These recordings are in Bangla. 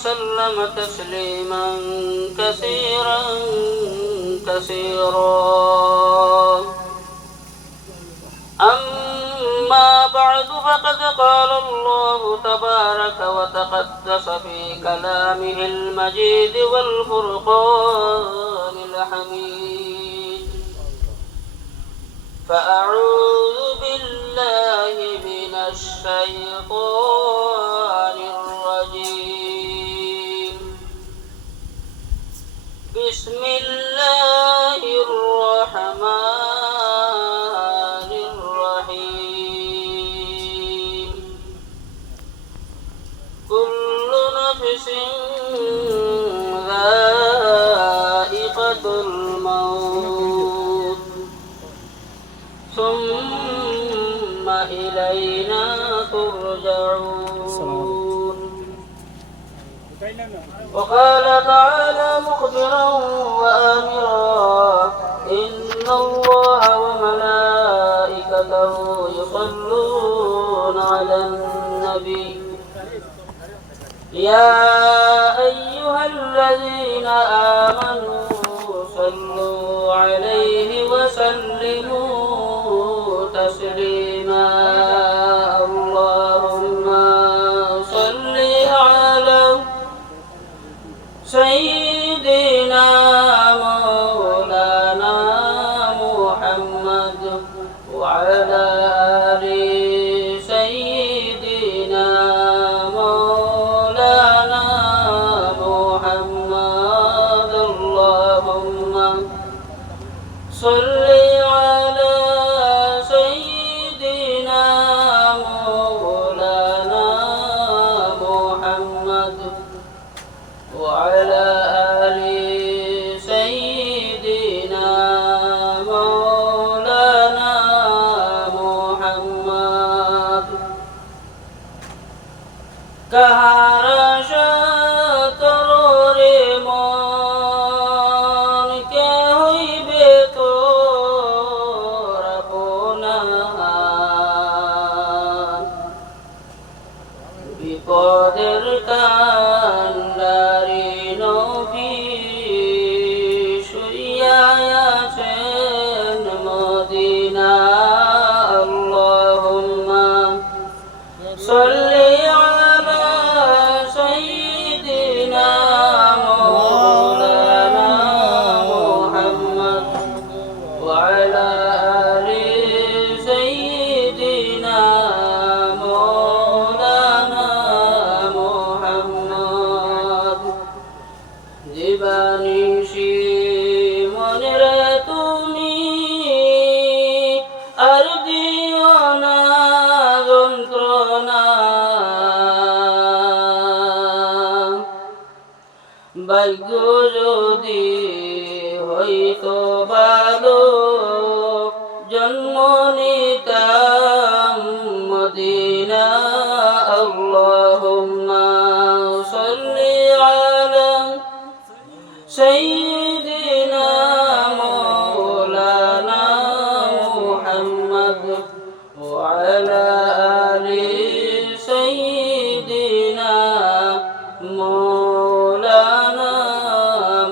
وسلم تسليما كثيرا كثيرا. أما بعد فقد قال الله تبارك وتقدس في كلامه المجيد والفرقان الحميد: فأعوذ بالله من الشيطان الرجيم. بسم الله الرحمن الرحيم. كل نفس ذائقة الموت ثم إلينا ترجعون. وقال تعالى مخبرا وآمرا: إن الله وملائكته يصلون على النبي يا أيها الذين آمنوا صلوا عليه وسلموا تسليما. اللهم صل على سيدنا مولانا محمد وعلى آل سيدنا مولانا محمد. اللهم صل على سيدنا مولانا محمد وعلى آل سيدنا مولانا محمد. কাহারা সাতরে মন কে হইবে তোর আপনার, বিপদের কান্ডারি নবী শুইয়া আছেন মদিনা। আল্লাহুম্মা সাল্লি আলা সাইয়্যিদিনা মাওলানা মুহাম্মদ ওয়া আলা আলি সাইয়্যিদিনা মাওলানা মুহাম্মদ। জীবনীশি মনের তুমি আর দিও না যন্ত্রণা, ভাগ্য যদি হইতো ভালো জন্ম নিতাম মদিনা। আল্লাহুম্মা সাল্লি আলা সাইয়্যিদিনা মাওলানা মুহাম্মদ ওয়া আলা আলি সাইয়্যিদিনা মাওলানা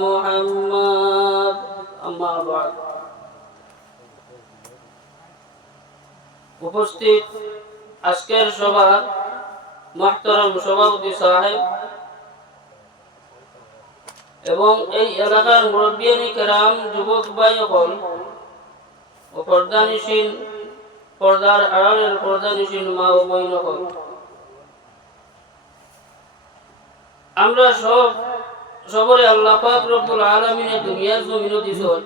মুহাম্মদ। আম্মা বা'দ। উপস্থিত আজকের সভার মুহতারাম সভাপতি সাহেব এবং এই এলাকার মুরব্বিয়ানি কেরাম, যুবক ভাই সকল ও পর্দানিশীন, পর্দার আড়ালের পর্দানিশীন মা ও বোন সকল, আমরা সবরে আল্লাহ পাক রব্বুল আলামিনের দুনিয়ার জমিনে দিছেন।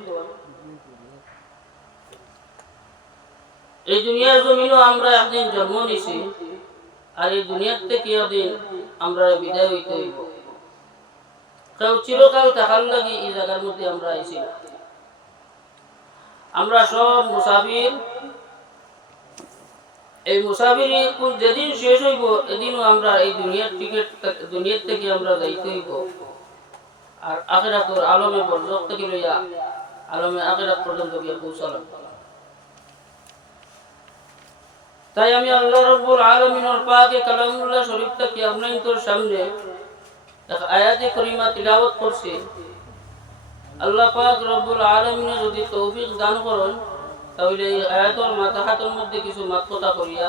এই দুনিয়ার জমিনও আমরা একদিন জন্ম নিছি, আর এই দুনিয়ার থেকে একদিন আমরা বিদায় হইতে হইব। কেউ চিরকাল থাকার লাগি এই জায়গার মধ্যে আমরা আইছি। আমরা সব মুসাফির। এই মুসাফির যেদিন শেষ হইব এদিনও আমরা এই দুনিয়ার থেকে আমরা যাইতে হইব। আর আখিরাতের আলমে বরজখ থেকে লইয়া আলমে আখিরাত পর্যন্ত গিয়ে পৌঁছালাম। তাই আমি আল্লাহ রাব্বুল আলামিনের পাকে কালামুল্লাহ শরীফটাকে আপনাদের সামনে এক আয়াতে করিমা তিলাওয়াত করছি। আল্লাহ পাক রব্বুল আলামিন যদি তৌফিক দান করেন তাহলে এই আয়াতের মাথাহাতের মধ্যে কিছু মাত কথা করিয়া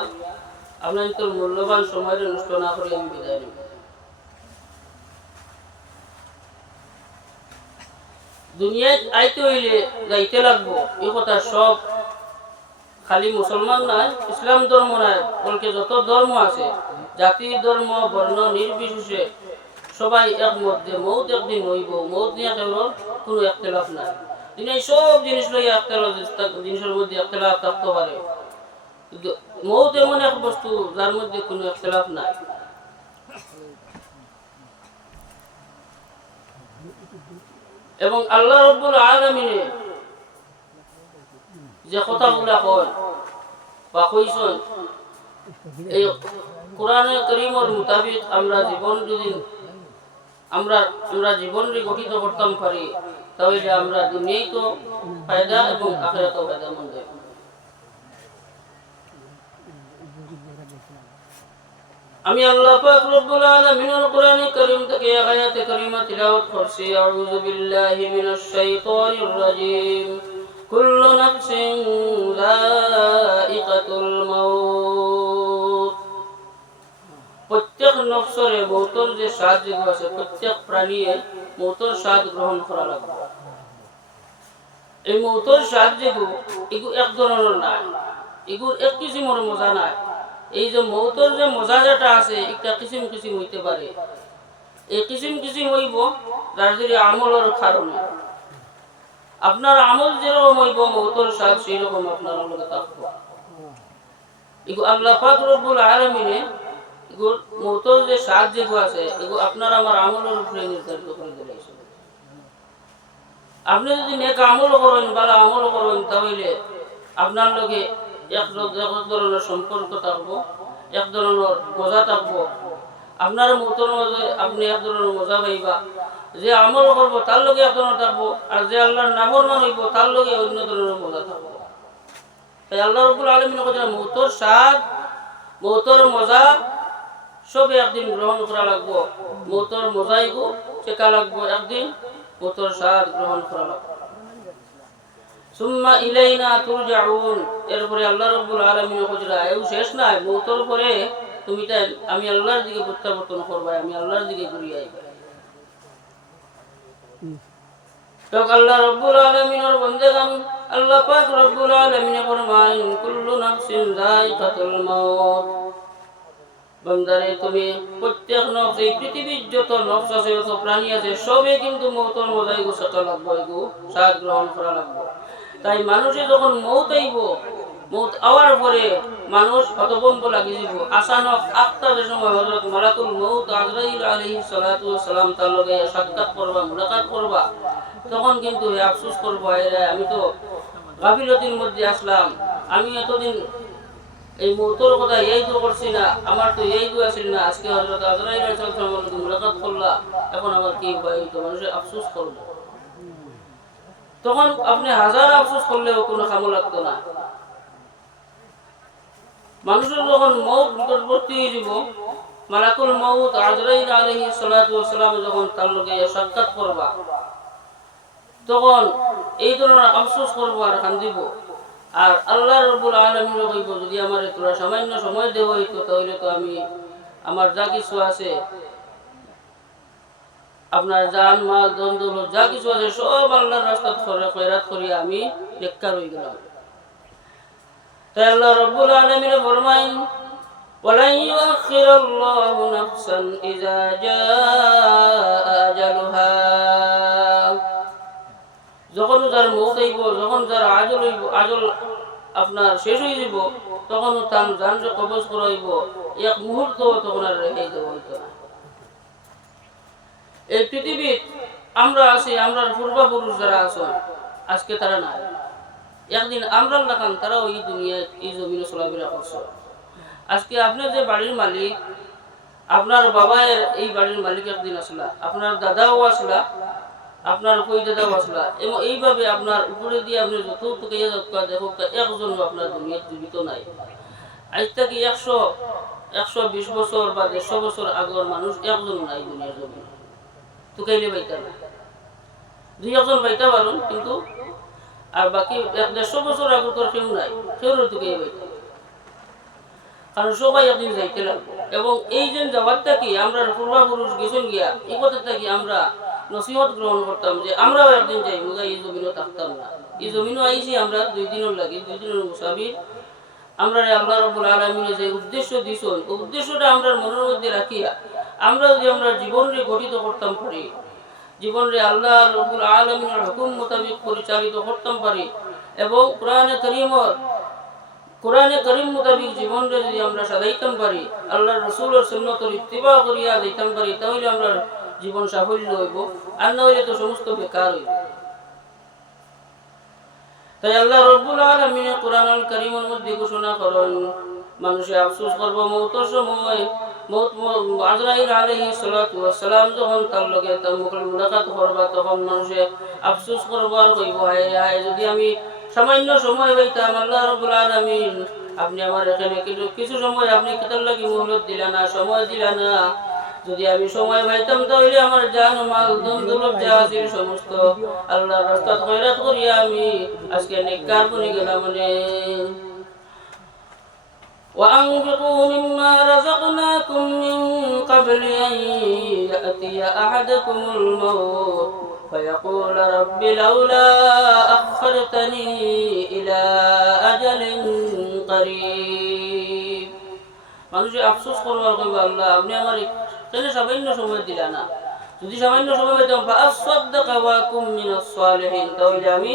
আপনার মূল্যবান সময়ের নষ্ট না করে আমি বিদায় নেব। দুনিয়ায় আইতে হইলে যাইতে লাগবো এই কথা সব খালি মুসলমান নয়, ইসলাম ধর্ম নয়, বলকে যত ধর্ম আছে জাতি ধর্ম বর্ণ নির্বিশেষে সবাই একমত যে মৌত একদিন হইব। মৌত নিয়ে কেবল কোনো একতলাফ নাই। দুনিয়ায় সব জিনিস লইয়া একতলাফ, জিনিসের মধ্যে একতলাফ থাকতে পারে, মৌত এমন এক বস্তু যার মধ্যে কোনো একতলাফ নাই। এবং আল্লাহ রাব্বুল আলামিনে যে কথাগুলা কয় বা কইছেন এই কোরআনে কারীমের মোতাবেক আমরা জীবন যদি আমরা জীবন গঠিত করতাম পারি তাহলে আমরা দুনিয়ায় তো ফায়দা এবং আখিরাতেও ফায়দামন্দ হইব। আমি আল্লাহ পাক রব্বুল আলামিনের কোরআনে কারীম থেকে আয়াতে কারীমা তিলাওয়াত করছি। আউযু বিল্লাহি মিনাশ শাইতানির রাজীম। কুল্লু নাফসিন যায়িকাতুল মাউত। প্রত্যেক নফসরে মৌতের যে স্বাদ যেগুলো আছে, প্রত্যেক প্রাণীয়ে মৌতের স্বাদ গ্রহণ করা লাগবে। এই মৌতের স্বাদ যেগুলো এগুলো এক ধরনের নাই, এগুলো এক কিসিমের মজা নাই। এই যে মৌতের যে মজা যেটা আছে একটা কিসিম কিসিম হইতে পারে। এই কিসিম কিসিম হইব যার যদি আমলের কারণে আপনার আমল যেরকম হইব মৌতের স্বাদ সেই রকম আপনার লগে থাকবো। এগুলো আল্লাহ পাক রব্বুল আলামিনে এগুলো মৌতের যে স্বাদ যেগুলো আছে এগুলো আপনার আমার আমলের উপরে নির্ধারিত করে দিয়েছে। আপনি যদি নেক আমল করেন, ভালো আমল করেন, তাহলে আপনার লগে এক ধরনের সম্পর্ক থাকবো, এক ধরনের মজা থাকবো। আপনার মৌতের মাঝে আপনি এক ধরনের মজা পাইবা। যে আমল করবো তার লগে এক ধরনের থাকবো, আর যে আল্লাহর নাফরমান হইব তার লগে অন্য ধরনের মজা থাকবো। তাই আল্লাহ রাব্বুল আলামিন কথা মৌতের স্বাদ, মৌতের মজা সবে একদিন গ্রহণ করা লাগবো। মৌতের মজাইগো চেকা লাগবো একদিন, মৌতের স্বাদ গ্রহণ করা লাগবো। সুম্মা ইলাইনা তুরজাউন। এরপরে আল্লাহ রাব্বুল আলামিন কইরা এও শেষ নাই, মৌতের পরে তুমি তাই আমি আল্লাহর দিকে প্রত্যাবর্তন করবা, আমি আল্লাহর দিকে ঘুরিয়ে আইবা। তো আল্লাহ রাব্বুল আলামিনের বান্দাগণ আল্লাহ পাক রাব্বুল আলামিন ফরমান কুল্লু নাফসিন যায়িকাতুল মাউত। বান্দারে তুমি প্রত্যেক নফস, এই পৃথিবীর যত নফস আছে, যত প্রাণী আছে, সবে কিন্তু মৌতের মজাই গোসা লাগবো, এগু স্বাদ গ্রহণ করা লাগবো। তাই মানুষে যখন মৌত আইব, মৌত আওয়ার পরে মানুষ হতভম্ব লাগি যাব। আচানক আফতারের সময় হযরত মালাকুল মউত আজরাইল আলাইহিস সালাতু ওয়াস সালাম তার লগে সাক্ষাৎ করবা, মুলাকাত করবা। তখন কিন্তু আফসোস করবো, আমি তো গাফিলতির মধ্যে আসলাম, আমি এতদিন এই মৌতের কথা এই তো করছি না, আমার তো এই দোয়া ছিল না। আজকে হযরত আজরাইল আলাইহিস সালামের লগে মুলাকাত করলা, এখন আমার কি উপায় হইতো? মানুষে আফসোস করবে। তখন আপনি হাজার আফসোস করলেও কোনো কামো লাগতো না। মানুষের যখন মৌত নিকটবর্তী হয়ে যাব, মালাকুল মউত আজরাইল আলাইহিস সালাতু ওয়াস সালাম যখন তার লগে সাক্ষাৎ করবা, তখন এই ধরনের আফসোস করবো আর কান্দিব। আর আল্লাহ রাব্বুল আলামিন কইব যদি আমার তোরা সামান্য সময় দেব হইতো তাহলে তো আমি আমার যা কিছু আছে, আপনার জান মাল ধন দৌলত যা কিছু আছে সব আল্লাহর রাস্তায় খয়রাত করিয়া আমি বেকার হয়ে গেলাম। তাই আল্লাহ রাব্বুল আলামিন ফরমাইন ওয়ালাই ইউআখিরুল্লাহু নাফসান ইযা জাআ আজালুহা। যখন যার মৌত হইব, যখন যার আজল হইব, আজল আপনার শেষ হয়ে যাব, তখন তার জানরে কবজ করা হইব, এক মুহূর্ত তখন আর রেখে দেওয়া হইতো না। এই পৃথিবীত আমরা আছি, আমরা পূর্বপুরুষ যারা আছেন আজকে তারা নাই। একদিন আমরা লাগান তারা ওই দুনিয়ায় এই জমিনে চলাফেরা করছে। আজকে আপনার যে বাড়ির মালিক, আপনার বাবায়ের এই বাড়ির মালিক একদিন আসলা, আপনার দাদাও আসলা, আপনার কই দাদাও আসলা, এবং এইভাবে আপনার উপরে দিয়ে আপনি যত টুকাইয়া দেখো একজন আপনার দুনিয়ার জীবিত নাই। আজ থেকে 120 বছর বা 150 বছর আগের মানুষ একজন নাই দুনিয়ার জমিনে। তুকাইলে পাইতা না, 2-1 পাইতা পারুন, কিন্তু আর বাকি 100-150 বছর আগে তোর কেউ নাই, কেউ তুকাই পাইতা, কারণ সবাই একদিন যাইতে লাগবে। এবং এই যে যাওয়ারটা কি আমরা পূর্বাপুরুষ গেছেন গিয়া এই কথাটা কি আমরা নসিহত গ্রহণ করতাম যে আমরাও একদিন যাই, এই জমিনও থাকতাম না, এই জমিনও আইছি আমরা 2 দিনের লাগে, 2 দিনের মুসাফির। আমরা আল্লাহ রাব্বুল আলামিনের যে উদ্দেশ্য দিছেন, ওই উদ্দেশ্যটা আমরা মনের মধ্যে রাখিয়া আমরা যদি আমরা জীবনকে গঠিত করতাম পারি, জীবনরে আল্লাহ রাব্বুল আলামিনের হুকুম মোতাবেক পরিচালিত করতাম পারি, এবং কোরআনে করিম মোতাবেক জীবনরে যদি আমরা সাজাইতাম পারি, আল্লাহর রাসূলের সুন্নতের ইত্তিবা করিয়া যাইতাম পারি, তাহলে আমরা জীবন সাফল্য হইব, আর না হইলে তো সমস্ত বেকার হইব। তাই আল্লাহ রাব্বুল আলামিন কোরআনুল কারীমের মধ্যে ঘোষণা করেন, মানুষে আফসোস করব মওতের সময়, আজরাইল আলাইহিস সালাতু ওয়াস সালাম যখন তার লগে তার মুলাকাত করবা, তখন মানুষে আফসোস করব আর কইব, হায় হায় যদি আমি সামান্য সময় পাইতাম, আল্লাহ রাব্বুল আলামিন আপনি আমার এখানে কিছু সময় আপনি কিতার লাগি মুহলত দিলা না, সময় দিলা না, যদি আমি সময় পাইতাম তাহলে আমার জান মাল ধন দৌলত যা আছে সমস্ত আল্লাহর রাস্তায় খয়রাত করিয়া আমি আজকে নেককার বনে গেলাম। وأنفقوا مما رزقناكم من قبل أن يأتي أحدكم الموت فيقول رب لولا أخرتني إلى أجل قريب। মানুষে আফসোস করবার কইব, আল্লাহ আপনি আমার কেন সামান্য সময় দিলা না, যদি সামান্য সময় পেতাম ফাআসাদদাকা ওয়া কুম মিনাস সালিহিন, তাহলে আমি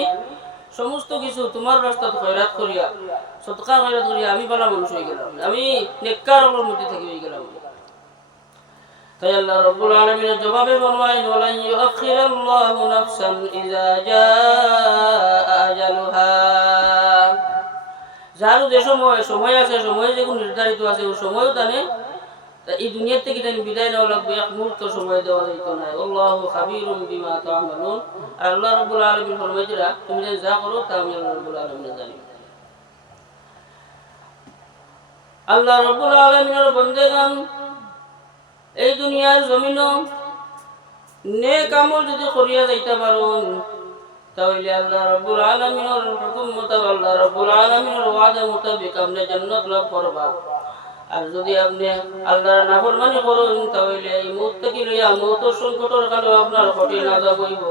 সমস্ত কিছু তোমার রাস্তাতে খয়রাত করিয়া সদকা খয়রাত করিয়া আমি ভালো মানুষ হয়ে গেলাম, আমি নেককারদের মধ্যে থেকে হয়ে গেলাম। তাই আল্লাহ রাব্বুল আলামিনের জবাবে ফরমায়েন, ওয়ালান ইউআখিরাল্লাহু নাফসান ইযা জাআ আজালুহা, যার যে সময় আছে, সময় যেগুলো নির্ধারিত আছে, ওই সময়ও জানে এই দুনিয়া থেকে তাই বিদায় নেওয়া লাগবে, এক মুহূর্ত সময় দেওয়া যাইত না। আল্লাহু খাবীরুম বিমা তা'মালুন। আর আল্লাহ রাব্বুল আলামিন ফরমাইতরা তুমি যা করো তা আমি আল্লাহ রাব্বুল আলামিন জানি। আল্লাহ রাব্বুল আলামিনের বান্দাগণ এই দুনিয়ার জমিনও নেক আমল যদি করিয়া যাইতে পারুন, তাহলে আল্লাহ রাব্বুল আলামিনের হুকুম মোতাবেক, আল্লাহ রাব্বুল আলামিনের ওয়াদা মোতাবেক আপনি জান্নাত লাভ করবা। আর যদি আপনি আল্লাহর নাফরমানি করেন, তাহলে এই মউত থেকে লইয়া মউতের সংকটের কালেও আপনার কঠিন আযাব হইব,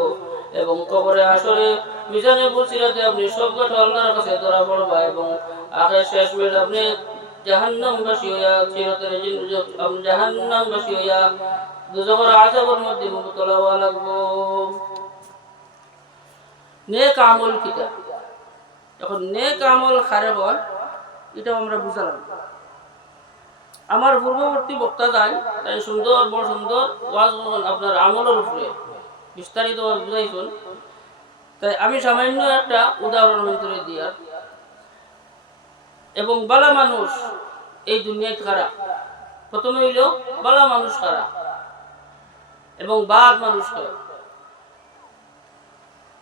এবং কবরে আসরে মিজানে বসিরাতে আপনি সব কথা আল্লাহর কাছে ধরা পড়বা, এবং আখির শেষমেশ আপনি জাহান্নামবাসী হইয়া চিরতরে জাহান্নামবাসী হইয়া দুজকের আযাবের মধ্যে মুবতলা হওয়া লাগবো। নেক আমল কিটা? এখন নেক আমল খারাপ হয় এটা আমরা বুঝালাম। আমার পূর্ববর্তী বক্তা যাই তাই সুন্দর বড় সুন্দর ওয়াজ আপনার আমলের উপরে বিস্তারিত বুঝাইছেন। তাই আমি সামান্য একটা উদাহরণ ভিতরে দিয়া, এবং বালা মানুষ এই দুনিয়ায় খারাপ, প্রথমে হইল বালা মানুষ খারাপ এবং বাদ মানুষ খারাপ।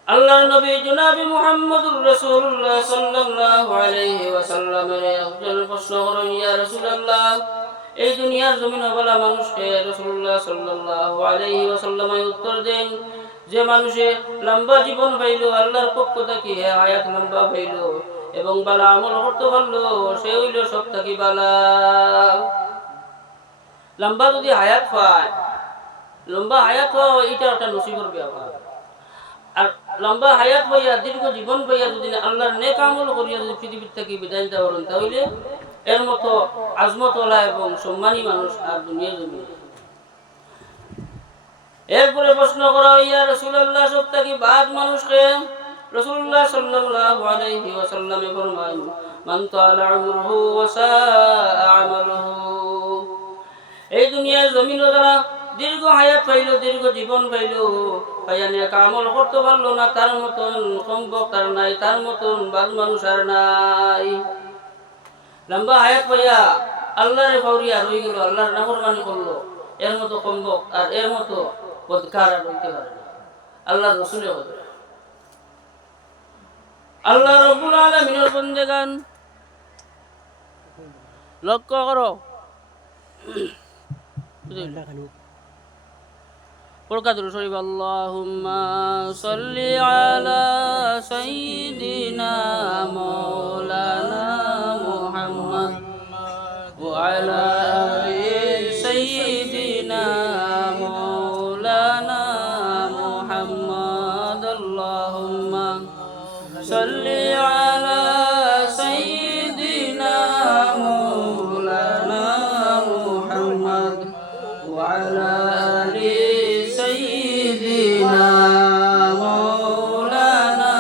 আল্লাহর নবী জনাবে মুহাম্মদুর রাসূলুল্লাহ সাল্লাল্লাহু আলাইহি ওয়াসাল্লামের একজন প্রশ্ন করেন, ইয়া রাসূলুল্লাহ, এই দুনিয়ার জমিনে বালা মানুষকে রাসূলুল্লাহ সাল্লাল্লাহু আলাইহি ওয়াসাল্লাম উত্তর দেন, যে মানুষে লম্বা জীবন পাইল আল্লাহর পক্ষ থেকে হায়াত লম্বা পাইল এবং বালা আমল করতে পারলো, সে হইল সব থেকে বালা। লম্বা যদি হায়াত পায়, লম্বা হায়াত পাওয়া এটা একটা নসিবের ব্যাপার। আর লম্বা হায়াত পাইয়া দীর্ঘ জীবন পাইয়া যদি আল্লাহর নেক আমল করিয়া যদি পৃথিবীর থেকে বিদায় নিতে পারেন, তাহলে এর মতো আজমতওয়ালা এবং সম্মানী মানুষ আর দুনিয়া জমি। এরপরে প্রশ্ন করা, ইয়া রাসূলুল্লাহ, সব থেকে বাদ মানুষকে? রাসূলুল্লাহ সাল্লাল্লাহু আলাইহি ওয়াসাল্লামে ফরমান, মান তালা উমরুহু ওয়া সাআ আমালুহু। এই দুনিয়ার জমিন যারা দীর্ঘ হায়াত পাইল, দীর্ঘ জীবন পাইল, পাইয়া নেক আমল করতে পারলো না, তার মতন সম্ভব আর নাই, তার মতন বাদ মানুষ আর নাই। লম্বা হায়াত পাইয়া আল্লাহরে ফাউরিয়া রয়ে গেল, আল্লাহর নাফরমানি করলো, এর মতো সম্ভব আর এর মতো বদকার আর হইতে পারে না। আল্লাহর রাসূলের কথা। আল্লাহ রাব্বুল আলামিনের বান্দাগান লক্ষ্য করো, والقدر شريف اللهم صل على سيدنا مولانا محمد وعلى آل سيدنا مولانا محمد اللهم صل على سيدنا مولانا محمد وعلى آل سيدنا مولانا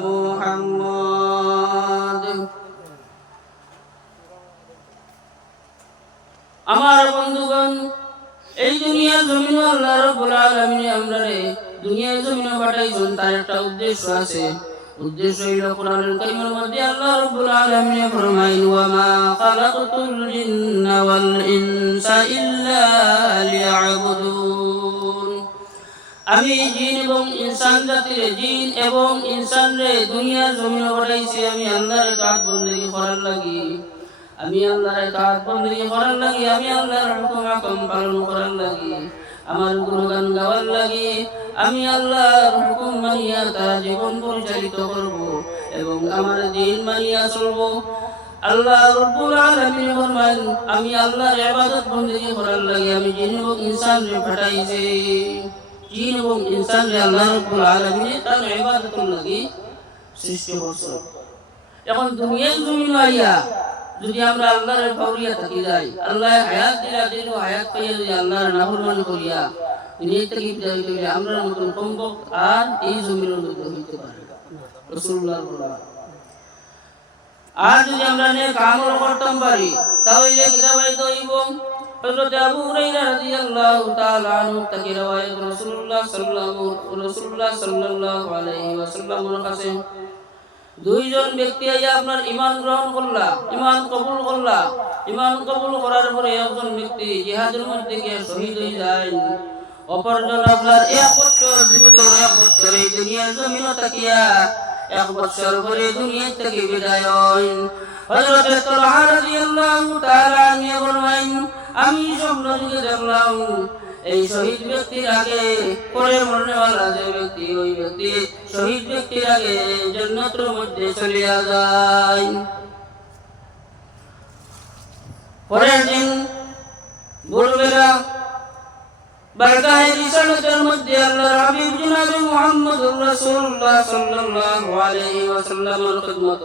محمد আমার বন্ধুগণ এই দুনিয়ার জমিন আল্লাহ রাব্বুল আলামিন আমরারে দুনিয়ার জমিনে পাঠাইছেন তার একটা উদ্দেশ্য আছে উদ্দেশ্য হইল কোরআনুল কারীমের মধ্যে আল্লাহ রাব্বুল আলামিন ফরমায়েন ওয়া মা খালাকতুল জিন্না ওয়াল ইনসা ইল্লা লিয়াবুদুন আমি জিন এবং ইনসান জাতিরে জিন এবং ইনসানরে দুনিয়ার জমিনে পাঠাইছি আমি আল্লাহর ইতাআত বندگی করার লাগি আমি আল্লাহর ইতাআত বندگی করার লাগি আমি আল্লাহর হুকুম হুকুম পালন করার লাগি আমার গুণগান গাওয়ার লাগি আমি আল্লাহর হুকুম মানিয়া তার জীবন পরিচালিত করব এবং আমার দিন মানিয়া চলব আল্লাহ রাব্বুল আলামিন ফরমান আমি আল্লাহর ইবাদত বندگی করার লাগি আমি জিন এবং ইনসানরে পাঠাইছি জিন এবং ইনসানরে আল্লাহ রাব্বুল আলামিন তার ইবাদতের লাগি সৃষ্টি করছেন এখন দুনিয়ার জমিনে আইয়া যদি আমরা আল্লাহর ফাউরিয়া থাকি যাই আল্লাহ হায়াত দিলা দিল হায়াত পাইয়া যদি আল্লাহর নাফরমানি করিয়া দুনিয়া থেকে বিদায় হইলে আমরা নতুন কমপক আর এই জমিনের মধ্যে হইতে পারি রাসূলুল্লাহ বলেন আর যদি আমরা নেক আমল করতাম পারি তাহলে কিতাবায় দইব হযরত আবু হুরায়রা রাদিয়াল্লাহু তাআলা আনহু থেকে রওয়ায়াত রাসূলুল্লাহ সাল্লাল্লাহু আলাইহি ওয়াসাল্লামের কাছে দুইজন ব্যক্তি আইয়া আপনার ঈমান গ্রহণ করলা ঈমান কবুল করলা ঈমান কবুল করার পরে একজন ব্যক্তি জিহাদের মধ্যে গিয়ে শহীদ হয়ে যায় অপরজন আপনার এক বছর জীবিত এক বছর এই দুনিয়ার জমিনে থাকিয়া এক বছর পরে দুনিয়া থেকে বিদায় হয় হযরত তালহা রাদিয়াল্লাহু তাআলা আনহু ফরমায়েন আমি স্বপ্ন যুগে দেখলাম এই শহীদ ব্যক্তির আগে পরে মরনেওয়ালা যে ব্যক্তি ওই ব্যক্তি শহীদ ব্যক্তির আগে জান্নাতের মধ্যে চলে যায় পরের দিন ভোরবেলা বারগাহে রিসালাতের মধ্যে আল্লাহর হাবিব জনাবে মুহাম্মদুর রাসূলুল্লাহ সাল্লাল্লাহু আলাইহি ওয়াসাল্লামের খিদমত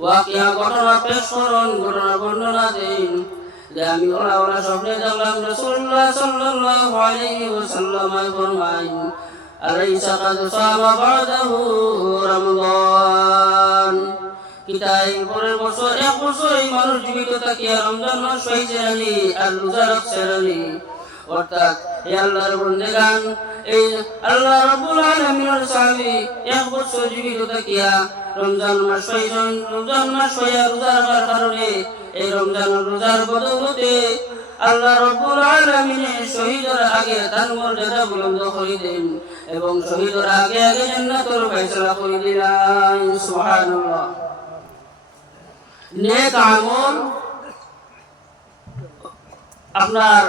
ওয়াকিয়া ঘটনা পেশ করুন ঘটনা বর্ণনা দেন যে আমি ওলা স্বপ্নে দেখলাম রাসূলুল্লাহ সাল্লাল্লাহু আলাইহি ওয়াসাল্লাম ফরমায়েন আলাইসা কাদ সামা বাদাহু রমজান কিতাই পরের বছর এক বছর এই মানুষ জীবিত থাকিয়া রমজান মাস পাইছে রানি আর রোজা রাখছে রানি অর্থাৎ এই আল্লাহর বন্দেগান এই আল্লাহ রাব্বুল আলামিনের সাহাবী এক বছর জীবিত থাকিয়া রমজান মাস পাইছেন রমজান মাস পাইয়া রোজা রাখার কারণে এই রমজান রোজার বদৌলতে আল্লাহ রাব্বুল আলামিন শহীদের আগে তার মর্যাদা বুলন্দ করে দেন এবং শহীদের আগে আগে জান্নাতের ফয়সালা করে দিলেন সুবহানাল্লাহ নেক আমল আপনার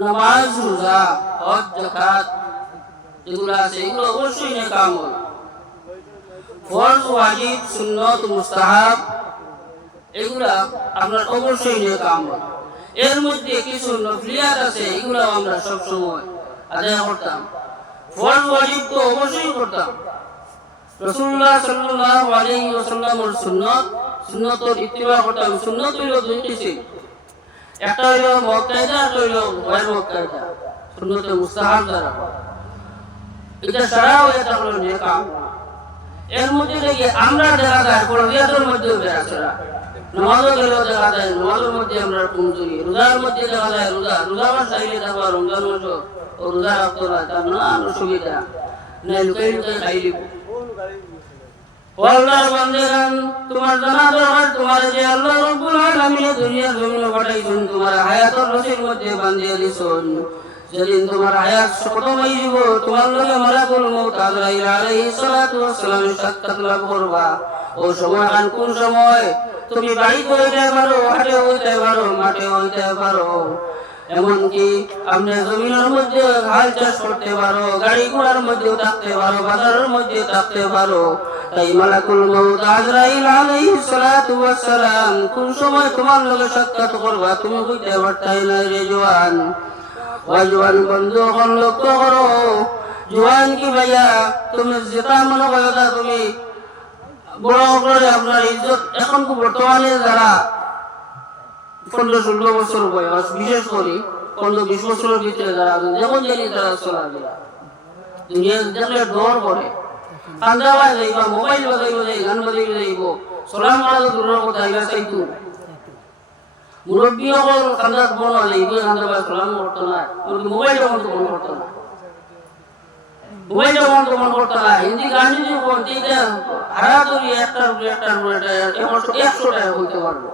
নামাজ রোজা হজ যাকাত এগুলো আছে এগুলো অবশ্যই নেক আমল ফরজ ওয়াজিব সুন্নাত মুস্তাহাব এগুলা আপনার অবশ্যই নেক আমল এর মধ্যে কিছু নফলিয়াত আছে এগুলো আমরা সব সময় আদায় করতাম ফরজ ওয়াজিব তো অবশ্যই করতাম রাসূলুল্লাহ সাল্লাল্লাহু আলাইহি ওয়াসাল্লামের সুন্নতের ইত্তিবা করতাম সুন্নত হইল দুইটি ছিল একটা হইল মুক্তাদা আর হইল গায়র মুক্তাদা সুন্নতে মুস্তাহাব দ্বারা এটা ছাড়াও এটা হলো নেক আমল এর মধ্যে দেখি আমরা দেখা যায় পরহিয়াদের মধ্যে আছে নামাজও গেলেও দেখা যায় নামাজের মধ্যে আমরা কমজোরি রোজার মধ্যে দেখা যায় রোজা মাস চাইলে দেখো রমজান মাস ও রোজা রাখতো না তার নানান অসুবিধা নাই লুকাই লুকাই খাই লিব আল্লাহর বান্দাগণ তোমার জানা দরকার তোমার যে আল্লাহ রাব্বুল আলামিন দুনিয়ার জমিনে পাঠাইছেন তোমার হায়াতের রশির মধ্যে বাঁধিয়ে দিয়েছেন যেদিন তোমার হায়াত খতম হয়ে যাব তোমার লগে মালাকুল মউত আজরাইল আলাইহিস সালাতু ওয়াস সালাম সাক্ষাৎ লাভ করবা ও সময় কোন সময় তুমি বাড়িতে হইতে পারো হাটে হইতে পারো মাঠে হইতে পারো এমনকি আপনি জমিনের মধ্যে হাল চাষ করতে পারো, গাড়ি ঘোড়ার মধ্যেও থাকতে পারো, বাজারের মধ্যে থাকতে পারো। তাই মালাকুল মউত আজরাইল আলাইহিস সালাতু ওয়াস সালাম কোন সময় তোমার লগে সাক্ষাৎ করবা তুমি বুঝতে পারতাই না রে জওয়ান। ওয়াজওয়ান বন্ধু হল লক্ষ্য করো, জওয়ান কি ভাইয়া তুমি যেটা মনে করো তা তুমি বড় করে আপনার ইজ্জত। এখন বর্তমানে যারা 15-16 বছর বয়স, বিশেষ করে 15-20 বছরের ভিতরে যারা যখন জানি তারা চলা যায় দুনিয়া দেখলে ডর করে, কান্দা বাজাইবা, মোবাইল বাজাইব, গান বাজাইব যাইব, চলার মারা দূরের কথা এগুলা চাইতো। মুরব্বী সকল কান্দাত বন যাইব, কান্দা বাজ চলার করতো না, মোবাইলটা মন মন করতো না, মোবাইলটা মন করতো না। হিন্দি গান যদি বলতে হারা ধরি একটার 100 টাকা বলতে পারবো,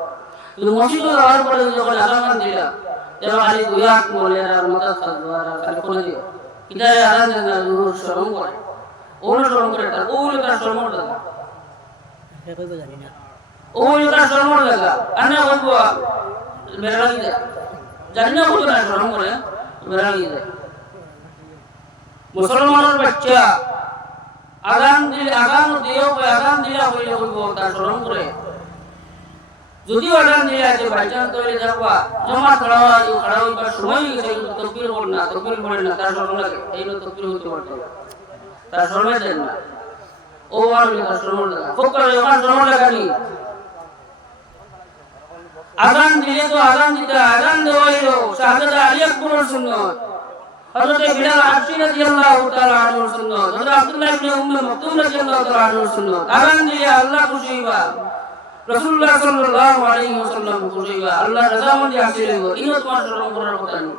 কিন্তু মসজিদে যাওয়ার পরে যখন আরাম দিলা এবার খালি 2 হাত বলে আর মাথা থাকবো আর খালি করে দিও এটা আরাম দেন না, শ্রম করে ওগুলো শ্রম করে ওগুলো তার শ্রম লাগা ওগুলো তার শ্রম লাগা আনে বলবো বেড়ালি যায় জানি না বলতো না শ্রম করে বেড়ালি যায়। মুসলমানের বাচ্চা আগান দিলা হইলে বলবো তার শ্রম করে। যদিও আগান দিলা আছে বাইচান তৈরি থাকবা জমা খাড়া হইবার সময় গেছে, কিন্তু তকবির পড়ে না তার শ্রম লাগে, এই লোক তকবির হইতে পারতো না, তার শ্রমে দেন না ও আর তার শ্রম লাগা ফোকার ওখান শ্রম লাগানি। আগান দিলে তো আগান দিতে আগান দেওয়া হইলো শাহাদাত আলী আকবরের সুন্নাত, হযরত বিলাল হাবশী রাদিয়াল্লাহু তাআলা আনহুর সুন্নাত, হযরত আব্দুল্লাহ ইবনে উম্মে মাকতুম রাদিয়াল্লাহু তাআলা আনহুর সুন্নাত। আগান দিলে আল্লাহ খুশি হইবা, রাসূলুল্লাহ সাল্লাল্লাহু আলাইহি ওয়াসাল্লাম খুশি হইবা, আল্লাহ রাজামন্দি হাসিল হইব। ইনো তোমার শ্রম করার কথা নেই।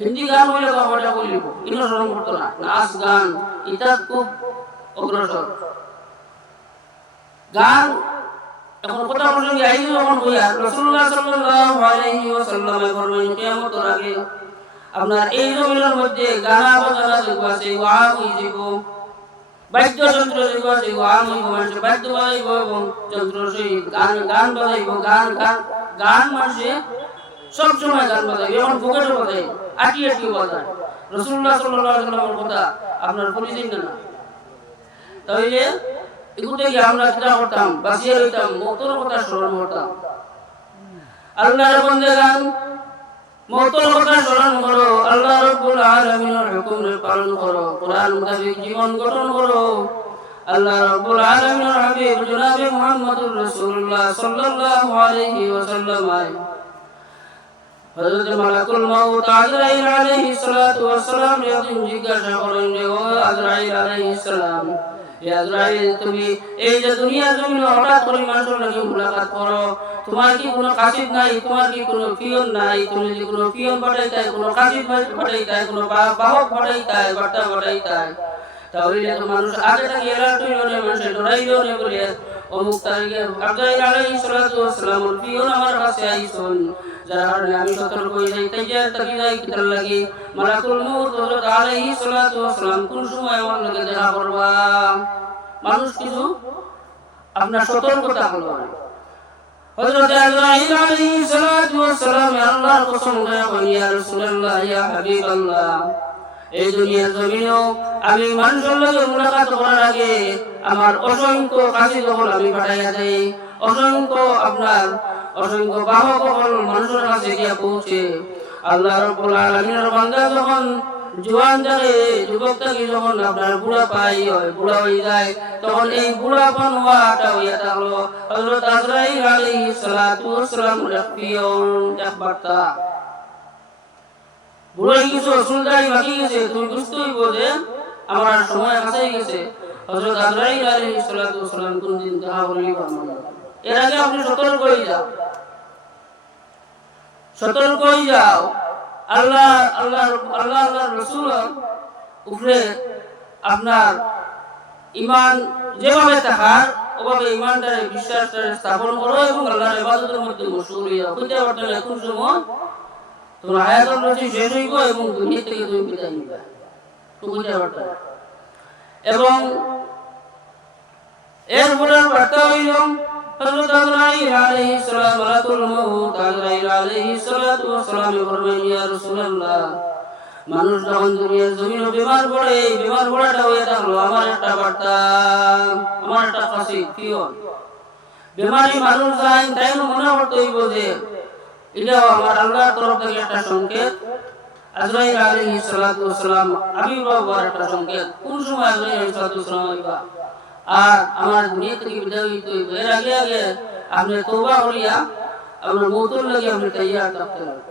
হিন্দি গান হইলে বাবাটা কইলিব, ইনো শ্রম করতো না, নাচ গান এটা খুব অগ্রসর গান। এখন কথা প্রসঙ্গে আইজ যখন হইয়া রাসূলুল্লাহ সাল্লাল্লাহু আলাইহি ওয়াসাল্লাম ফরমান কিয়ামতের আগে আপনার এই জমিনের মধ্যে গানা বাজনা যেগুলো আছে ওয়াম হইব, বাদ্যযন্ত্র যেগুলো আছে ওয়াম হইব, মানুষ বাদ্য বাজাইব এবং যন্ত্র সহিত গান বাজাইব। গান মানুষে সবসময় গান বাজাইব, এখন ভোগের বাজাই আটি বাজায়। রাসূলুল্লাহ সাল্লাল্লাহু আলাইহি ওয়াসাল্লামের কথা আপনার পরিচিত না, তাইলে এগুলো কি আমরা চিন্তা করতাম, বাঁচিয়ে রইতাম, মৌতের কথা স্মরণ করতাম। আল্লাহর বান্দাগণ মৌতের কথা স্মরণ করো, আল্লাহ রাব্বুল আলামিনের হুকুম পালন করো, কোরআন মোতাবেক জীবন গঠন করো। আল্লাহ রাব্বুল আলামিনের হাবিব জনাবে মুহাম্মদুর রাসূলুল্লাহ সাল্লাল্লাহু আলাইহি ওয়াসাল্লাম হযরত মালাকুল মউত আজরাইল আলাইহিস সালাতু ওয়াস সালাম যখন জিজ্ঞাসা করেন যে ও আজরাইল আলাইহিস সালাম, আজরাইল তুমি এই যে দুনিয়া জমিনে হঠাৎ করে মানুষের সঙ্গে মুলাকাত করো, তোমার কি কোনো কাসিদ নাই, তোমার কি কোনো পিয়ন নাই, তুমি যদি কোনো পিয়ন পাঠাইতে কোনো কাসিদ পাঠাইতে কোনো বাহক পাঠাইতে বার্তা পাঠাইতে, তাহলে তো মানুষ আগে থেকে এলার্ট হইল না, মানুষের ডরাইল না বলে অমুক তারিখে আজরাইল আলাইহিস সালাতু ওয়াস সালামের পিয়ন আমার কাছে আইসন, যার কারণে আমি সতর্ক হয়ে যাই, তাই তাকি যাই কিতার লাগি মালাকুল মউত হযরত আলাইহিস সালাতু ওয়াস সালাম কোন সময় আমার লগে দেখা করবা। মানুষ কিছু আপনার সতর্কতা হলো হযরত আজরাইল আলাইহিস সালাতু ওয়াস সালাম আল্লাহর কসম করে কই ইয়া রাসূলুল্লাহ ইয়া হাবিবাল্লাহ, এই দুনিয়ার জমিনেও আমি মানুষের লগে মুলাকাত করার আগে আমার অসংখ্য কাশি যখন আমি পাঠাইয়া দেই, অসংখ্য বাহক মানুষের কাছে গিয়া পৌঁছে। আল্লাহ রাব্বুল আলামিনের বান্দা যখন জোয়ান থাকে, যুবক থাকে, যখন আপনার বুড়া বুড়া হয়ে যায়, তখন এই বুড়াপন হওয়াটা হইয়া থাকলো হযরত আজরাইল আলাইহিস সালাতু ওয়াস সালামের এক বার্তা। বুড়ো হয়ে গেছো, চুলদাড়ি বাকি গেছে, তুমি বুঝতে হইব যে আমার সময় কাছে গেছে। হযরত আজরাইল আলাইহিস সালাতু ওয়াস সালাম কোনদিন দেখা করলেই এর আগে আপনি সতর্ক হয়ে যাও। আল্লাহ রাসূল উপরে আপনার ঈমান যেভাবে থাকার ওভাবে ঈমানটারে বিশ্বাসটারে স্থাপন করো এবং আল্লাহর ইবাদতের মধ্যে মশগুল হয়ে যাও। বুঝতে পারতেন এখন সময় তোমার হায়াতুল রসি শেষ হইব এবং দুনিয়া থেকে তুমি বিদায় নিবে, বুঝতে পারতেন। এবং এর পরের বার্তা হইল হযরত আজরাইল আলাইহিস সালাম মালাকুল মউত আজরাইল আলাইহিস সালাতু ওয়াস সালাম ফরমাইলেন ইয়া রাসূলুল্লাহ মানুষ যখন দুনিয়ার জমিনে বিমার পড়ে এই বিমার পড়াটা হয়ে থাকলো আমার একটা বার্তা আমার একটা কাশি কিও বিমারি মানুষ যায় তাই মনে করতে হইব যে এটাও আমার আল্লাহর তরফ থেকে একটা সংকেত আজরাইল আলাইহিস সালাতু ওয়াস সালাম আবির্ভাব হওয়ার একটা সংকেত কোন সময় আজরাইল আলাইহিস সালাতু ওয়াস সালাম আইবা আর আমার দুনিয়া থেকে বিদায় হইতে হইব এর আগে আগে আপনি তওবা করিয়া আপনার মৌতের লাগি আপনি তৈয়ার থাকতে হবে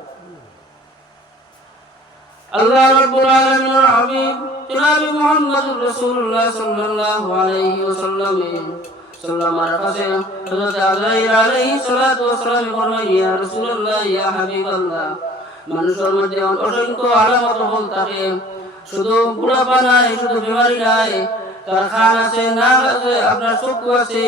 আল্লাহ রাব্বুল আলামিনের হাবিব জনাব মুহাম্মদুর রাসূলুল্লাহ সাল্লাল্লাহু আলাইহি ওয়াসাল্লাম সাল্লামার কাছে হযরত আজরাইল আলাইহিস সালাতু ওয়াস সালাম ফরমাইলেন ইয়া রাসূলুল্লাহ ইয়া হাবিবাল্লাহ মানুষের মধ্যে অসংখ্য আলামত হল থাকে শুধু বুড়াপা নাই শুধু বিমারি নাই তার খান আছে নাক আছে আপনার চক্ষু আছে